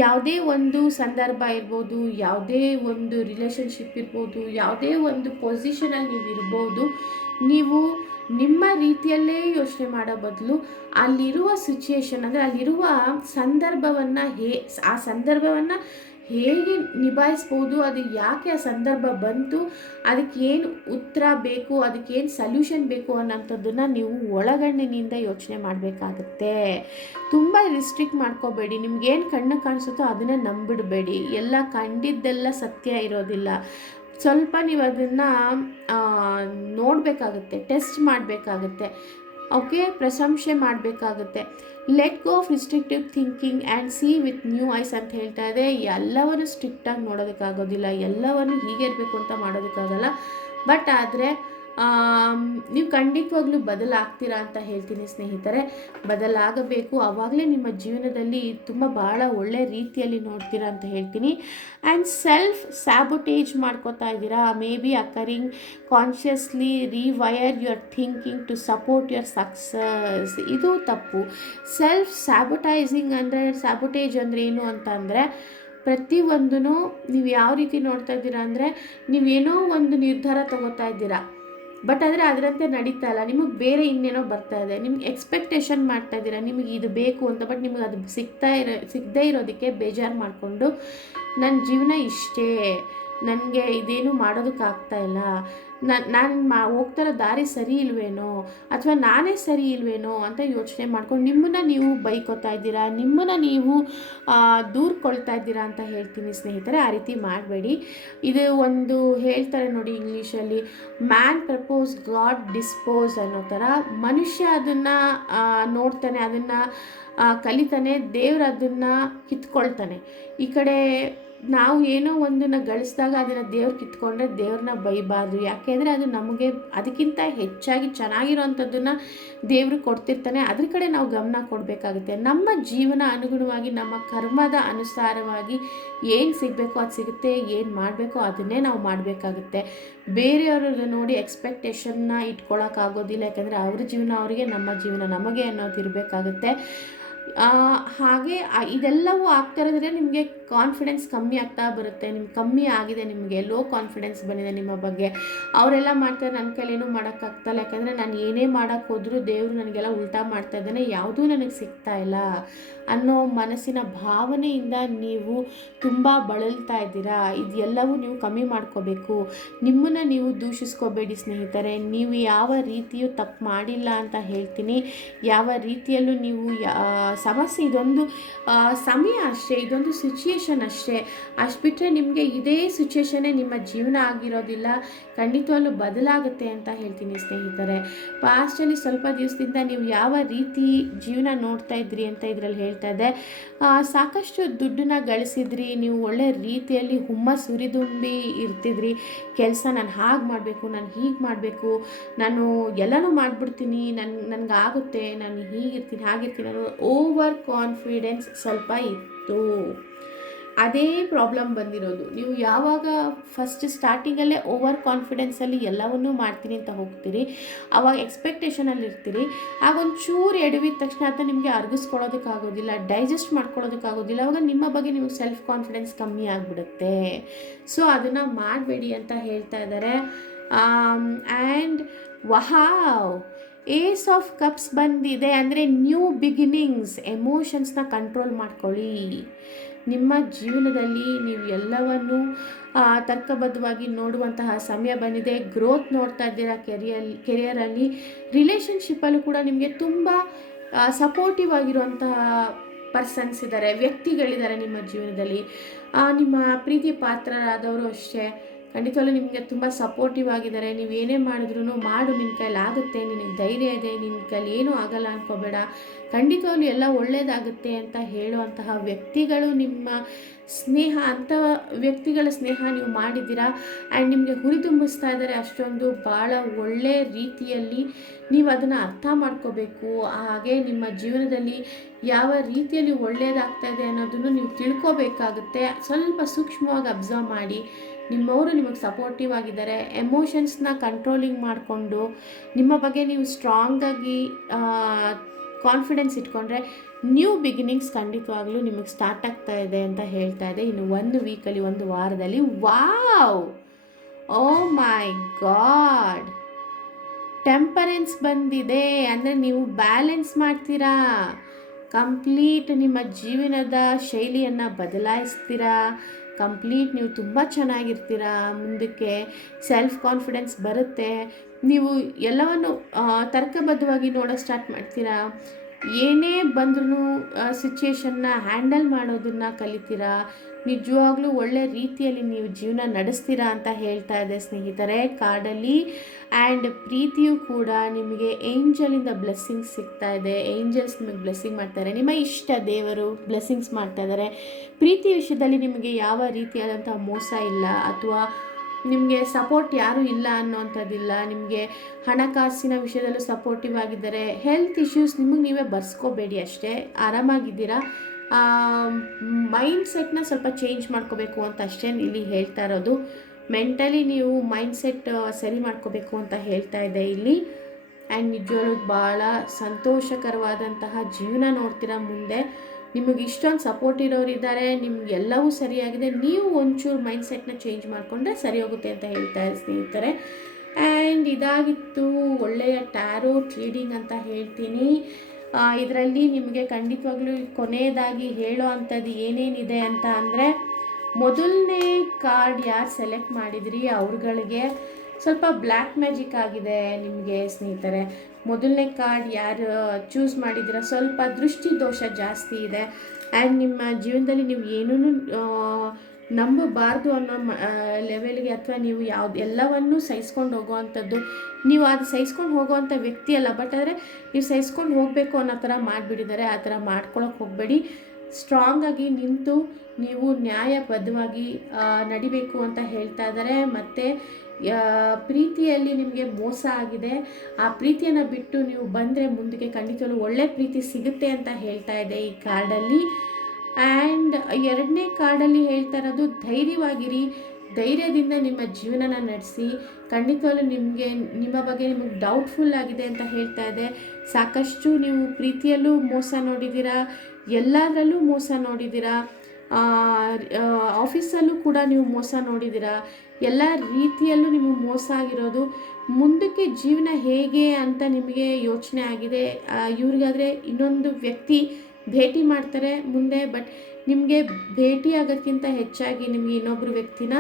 ಯಾವುದೇ ಒಂದು ಸಂದರ್ಭ ಇರ್ಬೋದು, ಯಾವುದೇ ಒಂದು ರಿಲೇಷನ್ಶಿಪ್ ಇರ್ಬೋದು, ಯಾವುದೇ ಒಂದು ಪೊಸಿಷನಲ್ಲಿ ನೀವು ಇರ್ಬೋದು, ನೀವು ನಿಮ್ಮ ರೀತಿಯಲ್ಲೇ ಯೋಚನೆ ಮಾಡೋ ಬದಲು ಅಲ್ಲಿರುವ ಸಿಚುಯೇಷನ್ ಅಂದರೆ ಅಲ್ಲಿರುವ ಸಂದರ್ಭವನ್ನು ಆ ಸಂದರ್ಭವನ್ನು ಹೇಗೆ ನಿಭಾಯಿಸ್ಬೋದು, ಅದು ಯಾಕೆ ಆ ಸಂದರ್ಭ ಬಂತು, ಅದಕ್ಕೇನು ಉತ್ತರ ಬೇಕು, ಅದಕ್ಕೇನು ಸಲ್ಯೂಷನ್ ಬೇಕು ಅನ್ನೋಂಥದ್ದನ್ನು ನೀವು ಒಳಗಣ್ಣಿನಿಂದ ಯೋಚನೆ ಮಾಡಬೇಕಾಗತ್ತೆ. ತುಂಬ ರಿಸ್ಟ್ರಿಕ್ಟ್ ಮಾಡ್ಕೋಬೇಡಿ. ನಿಮ್ಗೇನು ಕಣ್ಣು ಕಾಣಿಸುತ್ತೋ ಅದನ್ನು ನಂಬಿಡಬೇಡಿ. ಎಲ್ಲ ಕಂಡಿದ್ದೆಲ್ಲ ಸತ್ಯ ಇರೋದಿಲ್ಲ. ಸ್ವಲ್ಪ ನೀವು ಅದನ್ನು ನೋಡಬೇಕಾಗುತ್ತೆ, ಟೆಸ್ಟ್ ಮಾಡಬೇಕಾಗುತ್ತೆ, ಓಕೆ, ಪ್ರಶಂಸೆ ಮಾಡಬೇಕಾಗುತ್ತೆ. Let go of restrictive thinking and see with new eyes ಅಂತ ಹೇಳ್ತಾ ಇದೆ. ಎಲ್ಲವನ್ನು ಸ್ಟ್ರಿಕ್ಟಾಗಿ ನೋಡೋದಕ್ಕಾಗೋದಿಲ್ಲ, ಎಲ್ಲವನ್ನು ಹೀಗೆ ಇರಬೇಕು ಅಂತ ಮಾಡೋದಕ್ಕಾಗಲ್ಲ. ಬಟ್ ಆದರೆ ನೀವು ಖಂಡಿತವಾಗ್ಲೂ ಬದಲಾಗ್ತೀರಾ ಅಂತ ಹೇಳ್ತೀನಿ ಸ್ನೇಹಿತರೆ. ಬದಲಾಗಬೇಕು, ಆವಾಗಲೇ ನಿಮ್ಮ ಜೀವನದಲ್ಲಿ ತುಂಬ ಭಾಳ ಒಳ್ಳೆ ರೀತಿಯಲ್ಲಿ ನೋಡ್ತೀರಾ ಅಂತ ಹೇಳ್ತೀನಿ. ಆ್ಯಂಡ್ ಸೆಲ್ಫ್ ಸ್ಯಾಬೋಟೇಜ್ ಮಾಡ್ಕೋತಾ ಇದ್ದೀರಾ, may be occurring consciously rewire your thinking to support your success. ಇದು ತಪ್ಪು. ಸೆಲ್ಫ್ ಸ್ಯಾಬೋಟೈಸಿಂಗ್ ಅಂದರೆ, ಸ್ಯಾಬೋಟೇಜ್ ಅಂದರೆ ಏನು ಅಂತ ಅಂದರೆ, ಪ್ರತಿಯೊಂದೂ ನೀವು ಯಾವ ರೀತಿ ನೋಡ್ತಾ ಇದ್ದೀರಾ ಅಂದರೆ, ನೀವೇನೋ ಒಂದು ನಿರ್ಧಾರ ತಗೋತಾ ಇದ್ದೀರಾ, ಬಟ್ ಆದರೆ ಅದರಂತೆ ನಡೀತಾ ಇಲ್ಲ, ನಿಮಗೆ ಬೇರೆ ಇನ್ನೇನೋ ಬರ್ತಾ ಇದೆ, ನಿಮ್ಗೆ ಎಕ್ಸ್ಪೆಕ್ಟೇಷನ್ ಮಾಡ್ತಾ ಇದ್ದೀರಾ ನಿಮಗೆ ಇದು ಬೇಕು ಅಂತ, ಬಟ್ ನಿಮಗೆ ಅದು ಸಿಗದೇ ಇರೋದಕ್ಕೆ ಬೇಜಾರು ಮಾಡಿಕೊಂಡು ನನ್ನ ಜೀವನ ಇಷ್ಟೇ, ನನಗೆ ಇದೇನು ಮಾಡೋದಕ್ಕಾಗ್ತಾ ಇಲ್ಲ, ನಾನು ಹೋಗ್ತಾರೋ ದಾರಿ ಸರಿ ಇಲ್ವೇನೋ ಅಥವಾ ನಾನೇ ಸರಿ ಇಲ್ವೇನೋ ಅಂತ ಯೋಚನೆ ಮಾಡ್ಕೊಂಡು ನಿಮ್ಮನ್ನು ನೀವು ಬೈಕೋತಾ ಇದ್ದೀರಾ, ನಿಮ್ಮನ್ನು ನೀವು ದೂರ್ಕೊಳ್ತಾ ಇದ್ದೀರಾ ಅಂತ ಹೇಳ್ತೀನಿ ಸ್ನೇಹಿತರೆ. ಆ ರೀತಿ ಮಾಡಬೇಡಿ. ಇದು ಒಂದು ಹೇಳ್ತಾರೆ ನೋಡಿ ಇಂಗ್ಲೀಷಲ್ಲಿ, ಮ್ಯಾನ್ ಪ್ರಪೋಸ್ ಗಾಡ್ ಡಿಸ್ಪೋಸ್ ಅನ್ನೋ ಥರ. ಮನುಷ್ಯ ಅದನ್ನು ನೋಡ್ತಾನೆ, ಅದನ್ನು ಕಲಿತಾನೆ, ದೇವ್ರು ಅದನ್ನು ಕಿತ್ಕೊಳ್ತಾನೆ. ಈ ಕಡೆ ನಾವು ಏನೋ ಒಂದನ್ನು ಗಳಿಸಿದಾಗ ಅದನ್ನು ದೇವ್ರು ಕಿತ್ಕೊಂಡ್ರೆ ದೇವ್ರನ್ನ ಬೈಬಾರ್ದು. ಯಾಕೆಂದರೆ ಅದು ನಮಗೆ ಅದಕ್ಕಿಂತ ಹೆಚ್ಚಾಗಿ ಚೆನ್ನಾಗಿರೋವಂಥದ್ದನ್ನು ದೇವರು ಕೊಡ್ತಿರ್ತಾನೆ. ಅದ್ರ ಕಡೆ ನಾವು ಗಮನ ಕೊಡಬೇಕಾಗುತ್ತೆ. ನಮ್ಮ ಜೀವನ ಅನುಗುಣವಾಗಿ ನಮ್ಮ ಕರ್ಮದ ಅನುಸಾರವಾಗಿ ಏನು ಸಿಗಬೇಕೋ ಅದು ಸಿಗುತ್ತೆ, ಏನು ಮಾಡಬೇಕೋ ಅದನ್ನೇ ನಾವು ಮಾಡಬೇಕಾಗುತ್ತೆ. ಬೇರೆಯವ್ರನ್ನ ನೋಡಿ ಎಕ್ಸ್ಪೆಕ್ಟೇಷನ್ನ ಇಟ್ಕೊಳ್ಳೋಕ್ಕಾಗೋದಿಲ್ಲ. ಯಾಕಂದರೆ ಅವ್ರ ಜೀವನ ಅವರಿಗೆ, ನಮ್ಮ ಜೀವನ ನಮಗೆ ಅನ್ನೋದು ಇರಬೇಕಾಗುತ್ತೆ. ಹಾಗೆ ಇದೆಲ್ಲವೂ ಆಗ್ತಾ ಇರೋದ್ರೆ ನಿಮಗೆ ಕಾನ್ಫಿಡೆನ್ಸ್ ಕಮ್ಮಿ ಆಗ್ತಾ ಬರುತ್ತೆ. ನಿಮ್ಗೆ ಕಮ್ಮಿ ಆಗಿದೆ, ನಿಮಗೆ ಲೋ ಕಾನ್ಫಿಡೆನ್ಸ್ ಬಂದಿದೆ ನಿಮ್ಮ ಬಗ್ಗೆ. ಅವರೆಲ್ಲ ಮಾಡ್ತಾರೆ, ನನ್ನ ಕೈಲೇನೂ ಮಾಡೋಕ್ಕಾಗ್ತಾಯಿಲ್ಲ, ಯಾಕಂದರೆ ನಾನು ಏನೇ ಮಾಡೋಕ್ಕೆ ಹೋದರೂ ದೇವರು ನನಗೆಲ್ಲ ಉಲ್ಟಾ ಮಾಡ್ತಾ ಇದ್ದಾನೆ, ಯಾವುದೂ ನನಗೆ ಸಿಗ್ತಾ ಇಲ್ಲ ಅನ್ನೋ ಮನಸ್ಸಿನ ಭಾವನೆಯಿಂದ ನೀವು ತುಂಬ ಬಳಲ್ತಾ ಇದ್ದೀರಾ. ಇದೆಲ್ಲವೂ ನೀವು ಕಮ್ಮಿ ಮಾಡ್ಕೋಬೇಕು. ನಿಮ್ಮನ್ನು ನೀವು ದೂಷಿಸ್ಕೋಬೇಡಿ ಸ್ನೇಹಿತರೆ. ನೀವು ಯಾವ ರೀತಿಯೂ ತಪ್ಪು ಮಾಡಿಲ್ಲ ಅಂತ ಹೇಳ್ತೀನಿ. ಯಾವ ರೀತಿಯಲ್ಲೂ ನೀವು ಸಮಸ್ಯೆ, ಇದೊಂದು ಸಮಯ ಅಷ್ಟೇ, ಇದೊಂದು ಸಿಚುಯೇಷನ್ ಅಷ್ಟೇ. ಅಷ್ಟು ಬಿಟ್ಟರೆ ನಿಮಗೆ ಇದೇ ಸಿಚುಯೇಷನ್ನೇ ನಿಮ್ಮ ಜೀವನ ಆಗಿರೋದಿಲ್ಲ. ಖಂಡಿತವಾಗ್ಲೂ ಬದಲಾಗುತ್ತೆ ಅಂತ ಹೇಳ್ತೀನಿ ಸ್ನೇಹಿತರೆ. ಪಾಸ್ಟಲ್ಲಿ ಸ್ವಲ್ಪ ದಿವಸದಿಂದ ನೀವು ಯಾವ ರೀತಿ ಜೀವನ ನೋಡ್ತಾ ಇದ್ರಿ ಅಂತ ಇದರಲ್ಲಿ ಹೇಳ್ತಾ ಇದ್ದೆ. ಸಾಕಷ್ಟು ದುಡ್ಡನ್ನ ಗಳಿಸಿದ್ರಿ, ನೀವು ಒಳ್ಳೆ ರೀತಿಯಲ್ಲಿ ಹುಮ್ಮಸ್ ಸುರಿದುಂಬಿ ಇರ್ತಿದ್ರಿ. ಕೆಲಸ ನಾನು ಹಾಗೆ ಮಾಡಬೇಕು, ನಾನು ಹೀಗೆ ಮಾಡಬೇಕು, ನಾನು ಎಲ್ಲನೂ ಮಾಡಿಬಿಡ್ತೀನಿ, ನನಗಾಗುತ್ತೆ, ನಾನು ಹೀಗಿರ್ತೀನಿ ಹಾಗಿರ್ತೀನಿ ಅನ್ನೋ ಓವರ್ ಕಾನ್ಫಿಡೆನ್ಸ್ ಸ್ವಲ್ಪ ಇತ್ತು. ಅದೇ ಪ್ರಾಬ್ಲಮ್ ಬಂದಿರೋದು. ನೀವು ಯಾವಾಗ ಫಸ್ಟ್ ಸ್ಟಾರ್ಟಿಂಗಲ್ಲೇ ಓವರ್ ಕಾನ್ಫಿಡೆನ್ಸಲ್ಲಿ ಎಲ್ಲವನ್ನೂ ಮಾಡ್ತೀನಿ ಅಂತ ಹೋಗ್ತೀರಿ, ಆವಾಗ ಎಕ್ಸ್ಪೆಕ್ಟೇಷನಲ್ಲಿ ಇರ್ತೀರಿ. ಆಗ ಒಂಚೂರು ಎಡವಿದ ತಕ್ಷಣ ಅಥವಾ ನಿಮಗೆ ಅರ್ಗಿಸ್ಕೊಳ್ಳೋದಕ್ಕಾಗೋದಿಲ್ಲ, ಡೈಜೆಸ್ಟ್ ಮಾಡ್ಕೊಳ್ಳೋದಕ್ಕಾಗೋದಿಲ್ಲ. ಆವಾಗ ನಿಮ್ಮ ಬಗ್ಗೆ ನಿಮಗೆ ಸೆಲ್ಫ್ ಕಾನ್ಫಿಡೆನ್ಸ್ ಕಮ್ಮಿ ಆಗಿಬಿಡುತ್ತೆ. ಸೊ ಅದನ್ನು ಮಾಡಬೇಡಿ ಅಂತ ಹೇಳ್ತಾ ಇದ್ದಾರೆ. And wow, ace of cups ಬಂದಿದೆ ಅಂದರೆ ನ್ಯೂ ಬಿಗಿನಿಂಗ್ಸ್. ಎಮೋಷನ್ಸ್ನ ಕಂಟ್ರೋಲ್ ಮಾಡ್ಕೊಳ್ಳಿ. ನಿಮ್ಮ ಜೀವನದಲ್ಲಿ ನೀವು ಎಲ್ಲವನ್ನು ತರ್ಕಬದ್ಧವಾಗಿ ನೋಡುವಂತಹ ಸಮಯ ಬಂದಿದೆ. ಗ್ರೋತ್ ನೋಡ್ತಾ ಇದ್ದೀರಾ ಕೆರಿಯರಲ್ಲಿ. ರಿಲೇಷನ್ಶಿಪ್ಪಲ್ಲೂ ಕೂಡ ನಿಮಗೆ ತುಂಬ ಸಪೋರ್ಟಿವ್ ಆಗಿರುವಂತಹ ಪರ್ಸನ್ಸ್ ಇದ್ದಾರೆ, ವ್ಯಕ್ತಿಗಳಿದ್ದಾರೆ ನಿಮ್ಮ ಜೀವನದಲ್ಲಿ. ನಿಮ್ಮ ಪ್ರೀತಿ ಪಾತ್ರರಾದವರು ಅಷ್ಟೇ, ಖಂಡಿತವಾಗ್ಲೂ ನಿಮಗೆ ತುಂಬ ಸಪೋರ್ಟಿವ್ ಆಗಿದ್ದಾರೆ. ನೀವು ಏನೇ ಮಾಡಿದ್ರೂ ಮಾಡು, ನಿನ್ನ ಕೈಲಿ ಆಗುತ್ತೆ, ನಿನಗೆ ಧೈರ್ಯ ಇದೆ, ನಿನ್ನ ಕೈಲಿ ಏನೂ ಆಗಲ್ಲ ಅನ್ಕೋಬೇಡ, ಖಂಡಿತವಾಗ್ಲೂ ಎಲ್ಲ ಒಳ್ಳೆಯದಾಗುತ್ತೆ ಅಂತ ಹೇಳುವಂತಹ ವ್ಯಕ್ತಿಗಳು ನಿಮ್ಮ ಸ್ನೇಹ. ಅಂಥ ವ್ಯಕ್ತಿಗಳ ಸ್ನೇಹ ನೀವು ಮಾಡಿದ್ದೀರಾ ಆ್ಯಂಡ್ ನಿಮಗೆ ಹುರಿದುಂಬಿಸ್ತಾ ಇದ್ದಾರೆ ಅಷ್ಟೊಂದು ಭಾಳ ಒಳ್ಳೆ ರೀತಿಯಲ್ಲಿ. ನೀವು ಅದನ್ನು ಅರ್ಥ ಮಾಡ್ಕೋಬೇಕು. ಹಾಗೆ ನಿಮ್ಮ ಜೀವನದಲ್ಲಿ ಯಾವ ರೀತಿಯಲ್ಲಿ ಒಳ್ಳೆಯದಾಗ್ತಾ ಇದೆ ಅನ್ನೋದನ್ನು ನೀವು ತಿಳ್ಕೋಬೇಕಾಗುತ್ತೆ. ಸ್ವಲ್ಪ ಸೂಕ್ಷ್ಮವಾಗಿ ಅಬ್ಸರ್ವ್ ಮಾಡಿ. ನಿಮ್ಮವರು ನಿಮಗೆ ಸಪೋರ್ಟಿವ್ ಆಗಿದ್ದಾರೆ. ಎಮೋಷನ್ಸ್ನ ಕಂಟ್ರೋಲಿಂಗ್ ಮಾಡಿಕೊಂಡು ನಿಮ್ಮ ಬಗ್ಗೆ ನೀವು ಸ್ಟ್ರಾಂಗಾಗಿ ಕಾನ್ಫಿಡೆನ್ಸ್ ಇಟ್ಕೊಂಡ್ರೆ ನ್ಯೂ ಬಿಗಿನಿಂಗ್ಸ್ ಖಂಡಿತವಾಗ್ಲೂ ನಿಮಗೆ ಸ್ಟಾರ್ಟ್ ಆಗ್ತಾ ಇದೆ ಅಂತ ಹೇಳ್ತಾ ಇದೆ. ಇನ್ನು 1 ವೀಕಲ್ಲಿ, 1 ವಾರದಲ್ಲಿ. Wow, O my god, temperance ಬಂದಿದೆ ಅಂದರೆ ನೀವು ಬ್ಯಾಲೆನ್ಸ್ ಮಾಡ್ತೀರಾ. ಕಂಪ್ಲೀಟ್ ನಿಮ್ಮ ಜೀವನದ ಶೈಲಿಯನ್ನು ಬದಲಾಯಿಸ್ತೀರಾ. ಕಂಪ್ಲೀಟ್ ನೀವು ತುಂಬ ಚೆನ್ನಾಗಿರ್ತೀರಾ. ಮುಂದಕ್ಕೆ ಸೆಲ್ಫ್ ಕಾನ್ಫಿಡೆನ್ಸ್ ಬರುತ್ತೆ. ನೀವು ಎಲ್ಲವನ್ನು ತರ್ಕಬದ್ಧವಾಗಿ ನೋಡೋಕ್ಕೆ ಸ್ಟಾರ್ಟ್ ಮಾಡ್ತೀರಾ. ಏನೇ ಬಂದ್ರೂ ಸಿಚುಯೇಷನ್ನ ಹ್ಯಾಂಡಲ್ ಮಾಡೋದನ್ನು ಕಲಿತೀರಾ. ನಿಜವಾಗ್ಲೂ ಒಳ್ಳೆ ರೀತಿಯಲ್ಲಿ ನೀವು ಜೀವನ ನಡೆಸ್ತೀರಾ ಅಂತ ಹೇಳ್ತಾ ಇದೆ ಸ್ನೇಹಿತರೆ ಕಾರ್ಡಲ್ಲಿ. ಆ್ಯಂಡ್ ಪ್ರೀತಿಯೂ ಕೂಡ ನಿಮಗೆ ಏಂಜಲಿಂದ ಬ್ಲೆಸ್ಸಿಂಗ್ಸ್ ಸಿಗ್ತಾ ಇದೆ. ಏಂಜಲ್ಸ್ ನಿಮಗೆ ಬ್ಲೆಸ್ಸಿಂಗ್ ಮಾಡ್ತಾರೆ, ನಿಮ್ಮ ಇಷ್ಟ ದೇವರು ಬ್ಲೆಸ್ಸಿಂಗ್ಸ್ ಮಾಡ್ತಾ ಇದ್ದಾರೆ. ಪ್ರೀತಿ ವಿಷಯದಲ್ಲಿ ನಿಮಗೆ ಯಾವ ರೀತಿಯಾದಂಥ ಮೋಸ ಇಲ್ಲ, ಅಥವಾ ನಿಮಗೆ ಸಪೋರ್ಟ್ ಯಾರೂ ಇಲ್ಲ ಅನ್ನೋವಂಥದ್ದಿಲ್ಲ. ನಿಮಗೆ ಹಣಕಾಸಿನ ವಿಷಯದಲ್ಲೂ ಸಪೋರ್ಟಿವ್ ಆಗಿದ್ದಾರೆ. ಹೆಲ್ತ್ ಇಶ್ಯೂಸ್ ನಿಮಗೆ ನೀವೇ ಬರ್ಸ್ಕೋಬೇಡಿ ಅಷ್ಟೇ, ಆರಾಮಾಗಿದ್ದೀರಾ. ಮೈಂಡ್ಸೆಟ್ನ ಸ್ವಲ್ಪ ಚೇಂಜ್ ಮಾಡ್ಕೋಬೇಕು ಅಂತ ಅಷ್ಟೇ ಇಲ್ಲಿ ಹೇಳ್ತಾ ಇರೋದು. ಮೆಂಟಲಿ ನೀವು ಮೈಂಡ್ಸೆಟ್ ಸರಿ ಮಾಡ್ಕೋಬೇಕು ಅಂತ ಹೇಳ್ತಾ ಇದೆ ಇಲ್ಲಿ. ಆ್ಯಂಡ್ ನಿಜವಾಗ್ಲೂ ಭಾಳ ಸಂತೋಷಕರವಾದಂತಹ ಜೀವನ ನೋಡ್ತೀರಾ ಮುಂದೆ. ನಿಮಗೆ ಇಷ್ಟೊಂದು ಸಪೋರ್ಟ್ ಇರೋರಿದ್ದಾರೆ, ನಿಮಗೆಲ್ಲವೂ ಸರಿಯಾಗಿದೆ. ನೀವು ಒಂಚೂರು ಮೈಂಡ್ಸೆಟ್ನ ಚೇಂಜ್ ಮಾಡಿಕೊಂಡ್ರೆ ಸರಿ ಹೋಗುತ್ತೆ ಅಂತ ಹೇಳ್ತಾ ಸ್ನೇಹಿತರೆ. ಆ್ಯಂಡ್ ಇದಾಗಿತ್ತು ಒಳ್ಳೆಯ ಟ್ಯಾರೋಟ್ ರೀಡಿಂಗ್ ಅಂತ ಹೇಳ್ತೀನಿ. ಇದರಲ್ಲಿ ನಿಮಗೆ ಖಂಡಿತವಾಗ್ಲೂ ಕೊನೆಯದಾಗಿ ಹೇಳೋ ಅಂಥದ್ದು ಏನೇನಿದೆ ಅಂತ ಅಂದರೆ, ಮೊದಲನೇ ಕಾರ್ಡ್ ಯಾರು ಸೆಲೆಕ್ಟ್ ಮಾಡಿದ್ರಿ ಅವ್ರುಗಳಿಗೆ ಸ್ವಲ್ಪ ಬ್ಲ್ಯಾಕ್ ಮ್ಯಾಜಿಕ್ ಆಗಿದೆ ನಿಮಗೆ ಸ್ನೇಹಿತರೆ. ಮೊದಲನೇ ಕಾರ್ಡ್ ಯಾರು ಚೂಸ್ ಮಾಡಿದ್ದೀರ ಸ್ವಲ್ಪ ದೃಷ್ಟಿ ದೋಷ ಜಾಸ್ತಿ ಇದೆ. ಆ್ಯಂಡ್ ನಿಮ್ಮ ಜೀವನದಲ್ಲಿ ನೀವು ಏನೂ ನಂಬಬಾರ್ದು ಅನ್ನೋ ಲೆವೆಲ್ಗೆ, ಅಥವಾ ನೀವು ಎಲ್ಲವನ್ನೂ ಸಹಿಸ್ಕೊಂಡು ಹೋಗೋವಂಥದ್ದು, ನೀವು ಅದು ಸಹಿಸ್ಕೊಂಡು ಹೋಗೋವಂಥ ವ್ಯಕ್ತಿ ಅಲ್ಲ. ಬಟ್ ಆದರೆ ನೀವು ಸಹಿಸ್ಕೊಂಡು ಹೋಗಬೇಕು ಅನ್ನೋ ಥರ ಮಾಡಿಬಿಟ್ಟಿದ್ದಾರೆ. ಆ ಥರ ಮಾಡ್ಕೊಳಕ್ಕೆ ಹೋಗಬೇಡಿ. ಸ್ಟ್ರಾಂಗಾಗಿ ನಿಂತು ನೀವು ನ್ಯಾಯಬದ್ಧವಾಗಿ ನಡಿಬೇಕು ಅಂತ ಹೇಳ್ತಾ ಇದ್ದಾರೆ. ಮತ್ತು ಪ್ರೀತಿಯಲ್ಲಿ ನಿಮಗೆ ಮೋಸ ಆಗಿದೆ, ಆ ಪ್ರೀತಿಯನ್ನು ಬಿಟ್ಟು ನೀವು ಬಂದರೆ ಮುಂದಕ್ಕೆ ಖಂಡಿತವಾಗ್ಲೂ ಒಳ್ಳೆ ಪ್ರೀತಿ ಸಿಗುತ್ತೆ ಅಂತ ಹೇಳ್ತಾ ಇದೆ ಈ ಕಾರ್ಡಲ್ಲಿ. ಆ್ಯಂಡ್ ಎರಡನೇ ಕಾರ್ಡಲ್ಲಿ ಹೇಳ್ತಾ ಇರೋದು ಧೈರ್ಯವಾಗಿರಿ, ಧೈರ್ಯದಿಂದ ನಿಮ್ಮ ಜೀವನನ ನಡೆಸಿ. ಖಂಡಿತವಾಗ್ಲೂ ನಿಮ್ಮ ಬಗ್ಗೆ ನಿಮಗೆ ಡೌಟ್ಫುಲ್ ಆಗಿದೆ ಅಂತ ಹೇಳ್ತಾ ಇದೆ. ಸಾಕಷ್ಟು ನೀವು ಪ್ರೀತಿಯಲ್ಲೂ ಮೋಸ ನೋಡಿದ್ದೀರಾ, ಎಲ್ಲದರಲ್ಲೂ ಮೋಸ ನೋಡಿದ್ದೀರಾ, ಆಫೀಸಲ್ಲೂ ಕೂಡ ನೀವು ಮೋಸ ನೋಡಿದ್ದೀರಾ, ಎಲ್ಲ ರೀತಿಯಲ್ಲೂ ನಿಮಗೆ ಮೋಸ ಆಗಿರೋದು. ಮುಂದಕ್ಕೆ ಜೀವನ ಹೇಗೆ ಅಂತ ನಿಮಗೆ ಯೋಚನೆ ಆಗಿದೆ. ಇವ್ರಿಗಾದರೆ ಇನ್ನೊಂದು ವ್ಯಕ್ತಿ ಭೇಟಿ ಮಾಡ್ತಾರೆ ಮುಂದೆ, ಬಟ್ ನಿಮಗೆ ಭೇಟಿ ಆಗೋದಕ್ಕಿಂತ ಹೆಚ್ಚಾಗಿ ನಿಮಗೆ ಇನ್ನೊಬ್ಬರು ವ್ಯಕ್ತಿನ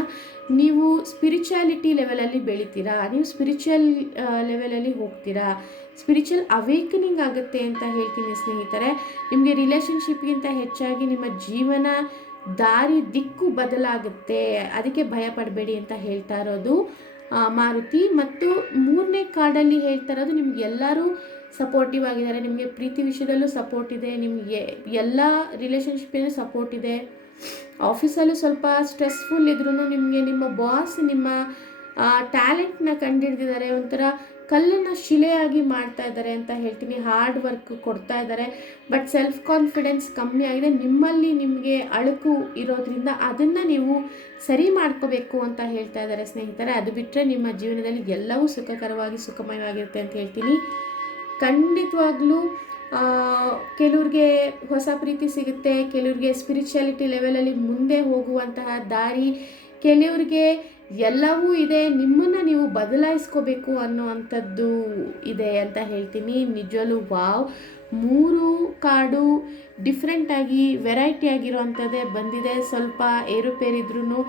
ನೀವು ಸ್ಪಿರಿಚುಯಾಲಿಟಿ ಲೆವೆಲಲ್ಲಿ ಬೆಳಿತೀರಾ, ನೀವು ಸ್ಪಿರಿಚುವಲ್ ಲೆವೆಲಲ್ಲಿ ಹೋಗ್ತೀರಾ, ಸ್ಪಿರಿಚುವಲ್ ಅವೇಕನಿಂಗ್ ಆಗುತ್ತೆ ಅಂತ ಹೇಳ್ತೀನಿ ಸ್ನೇಹಿತರೆ. ನಿಮಗೆ ರಿಲೇಷನ್ಶಿಪ್ಗಿಂತ ಹೆಚ್ಚಾಗಿ ನಿಮ್ಮ ಜೀವನ ದಾರಿ ದಿಕ್ಕು ಬದಲಾಗುತ್ತೆ, ಅದಕ್ಕೆ ಭಯ ಪಡಬೇಡಿ ಅಂತ ಹೇಳ್ತಾ ಇರೋದು ಮಾರುತಿ. ಮತ್ತು ಮೂರನೇ ಕಾರ್ಡಲ್ಲಿ ಹೇಳ್ತಾ ಇರೋದು ನಿಮ್ಗೆ ಎಲ್ಲರೂ ಸಪೋರ್ಟಿವ್ ಆಗಿದ್ದಾರೆ, ನಿಮಗೆ ಪ್ರೀತಿ ವಿಷಯದಲ್ಲೂ ಸಪೋರ್ಟ್ ಇದೆ, ನಿಮಗೆ ಎಲ್ಲ ರಿಲೇಷನ್ಶಿಪ್ಪಲ್ಲೂ ಸಪೋರ್ಟ್ ಇದೆ. ಆಫೀಸಲ್ಲೂ ಸ್ವಲ್ಪ ಸ್ಟ್ರೆಸ್ಫುಲ್ ಇದ್ರೂ ನಿಮಗೆ ನಿಮ್ಮ ಬಾಸ್ ನಿಮ್ಮ ಟ್ಯಾಲೆಂಟ್ನ ಕಂಡುಹಿಡಿದಿದ್ದಾರೆ, ಒಂಥರ ಕಲ್ಲನ್ನು ಶಿಲೆಯಾಗಿ ಮಾಡ್ತಾ ಇದ್ದಾರೆ ಅಂತ ಹೇಳ್ತೀನಿ. ಹಾರ್ಡ್ ವರ್ಕ್ ಕೊಡ್ತಾ ಇದ್ದಾರೆ, ಬಟ್ ಸೆಲ್ಫ್ ಕಾನ್ಫಿಡೆನ್ಸ್ ಕಮ್ಮಿ ಆಗಿದೆ. ನಿಮ್ಮಲ್ಲಿ ನಿಮಗೆ ಅಳುಕು ಇರೋದ್ರಿಂದ ಅದನ್ನು ನೀವು ಸರಿ ಮಾಡ್ಕೋಬೇಕು ಅಂತ ಹೇಳ್ತಾ ಇದ್ದಾರೆ ಸ್ನೇಹಿತರೆ. ಅದು ಬಿಟ್ಟರೆ ನಿಮ್ಮ ಜೀವನದಲ್ಲಿ ಎಲ್ಲವೂ ಸುಖಕರವಾಗಿ ಸುಖಮಯವಾಗಿರುತ್ತೆ ಅಂತ ಹೇಳ್ತೀನಿ. ಖಂಡಿತವಾಗ್ಲೂ ಕೆಲವ್ರಿಗೆ ಹೊಸ ಪ್ರೀತಿ ಸಿಗುತ್ತೆ, ಕೆಲವ್ರಿಗೆ ಸ್ಪಿರಿಚುಯಾಲಿಟಿ ಲೆವೆಲಲ್ಲಿ ಮುಂದೆ ಹೋಗುವಂತಹ ದಾರಿ, ಕೆಲವ್ರಿಗೆ ಎಲ್ಲವೂ ಇದೆ, ನಿಮ್ಮನ್ನು ನೀವು ಬದಲಾಯಿಸ್ಕೋಬೇಕು ಅನ್ನುವಂಥದ್ದು ಇದೆ ಅಂತ ಹೇಳ್ತೀನಿ. ನಿಜವಲ್ಲೂ ವಾವ್, 3 ಕಾರ್ಡು ಡಿಫ್ರೆಂಟಾಗಿ ವೆರೈಟಿ ಆಗಿರೋವಂಥದ್ದೇ ಬಂದಿದೆ. ಸ್ವಲ್ಪ ಏರುಪೇರಿದ್ರೂ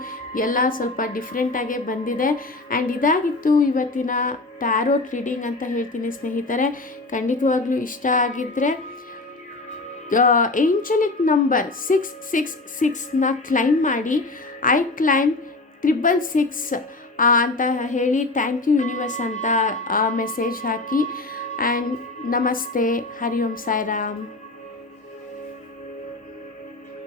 ಎಲ್ಲ ಸ್ವಲ್ಪ ಡಿಫ್ರೆಂಟಾಗೇ ಬಂದಿದೆ. ಆ್ಯಂಡ್ ಇದಾಗಿತ್ತು ಇವತ್ತಿನ ಟ್ಯಾರೋಟ್ ರೀಡಿಂಗ್ ಅಂತ ಹೇಳ್ತೀನಿ ಸ್ನೇಹಿತರೆ. ಖಂಡಿತವಾಗ್ಲೂ ಇಷ್ಟ ಆಗಿದ್ದರೆ ಏಂಜಲಿಕ್ ನಂಬರ್ 666ನ ಕ್ಲೈಮ್ ಮಾಡಿ, ಐ ಕ್ಲೈಮ್ 666 ಅಂತ ಹೇಳಿ ಥ್ಯಾಂಕ್ ಯು ಯೂನಿವರ್ಸ್ ಅಂತ ಮೆಸೇಜ್ ಹಾಕಿ. ಆ್ಯಂಡ್ ನಮಸ್ತೆ, ಹರಿ ಓಂ ಸಾಯಿರಾಮ್.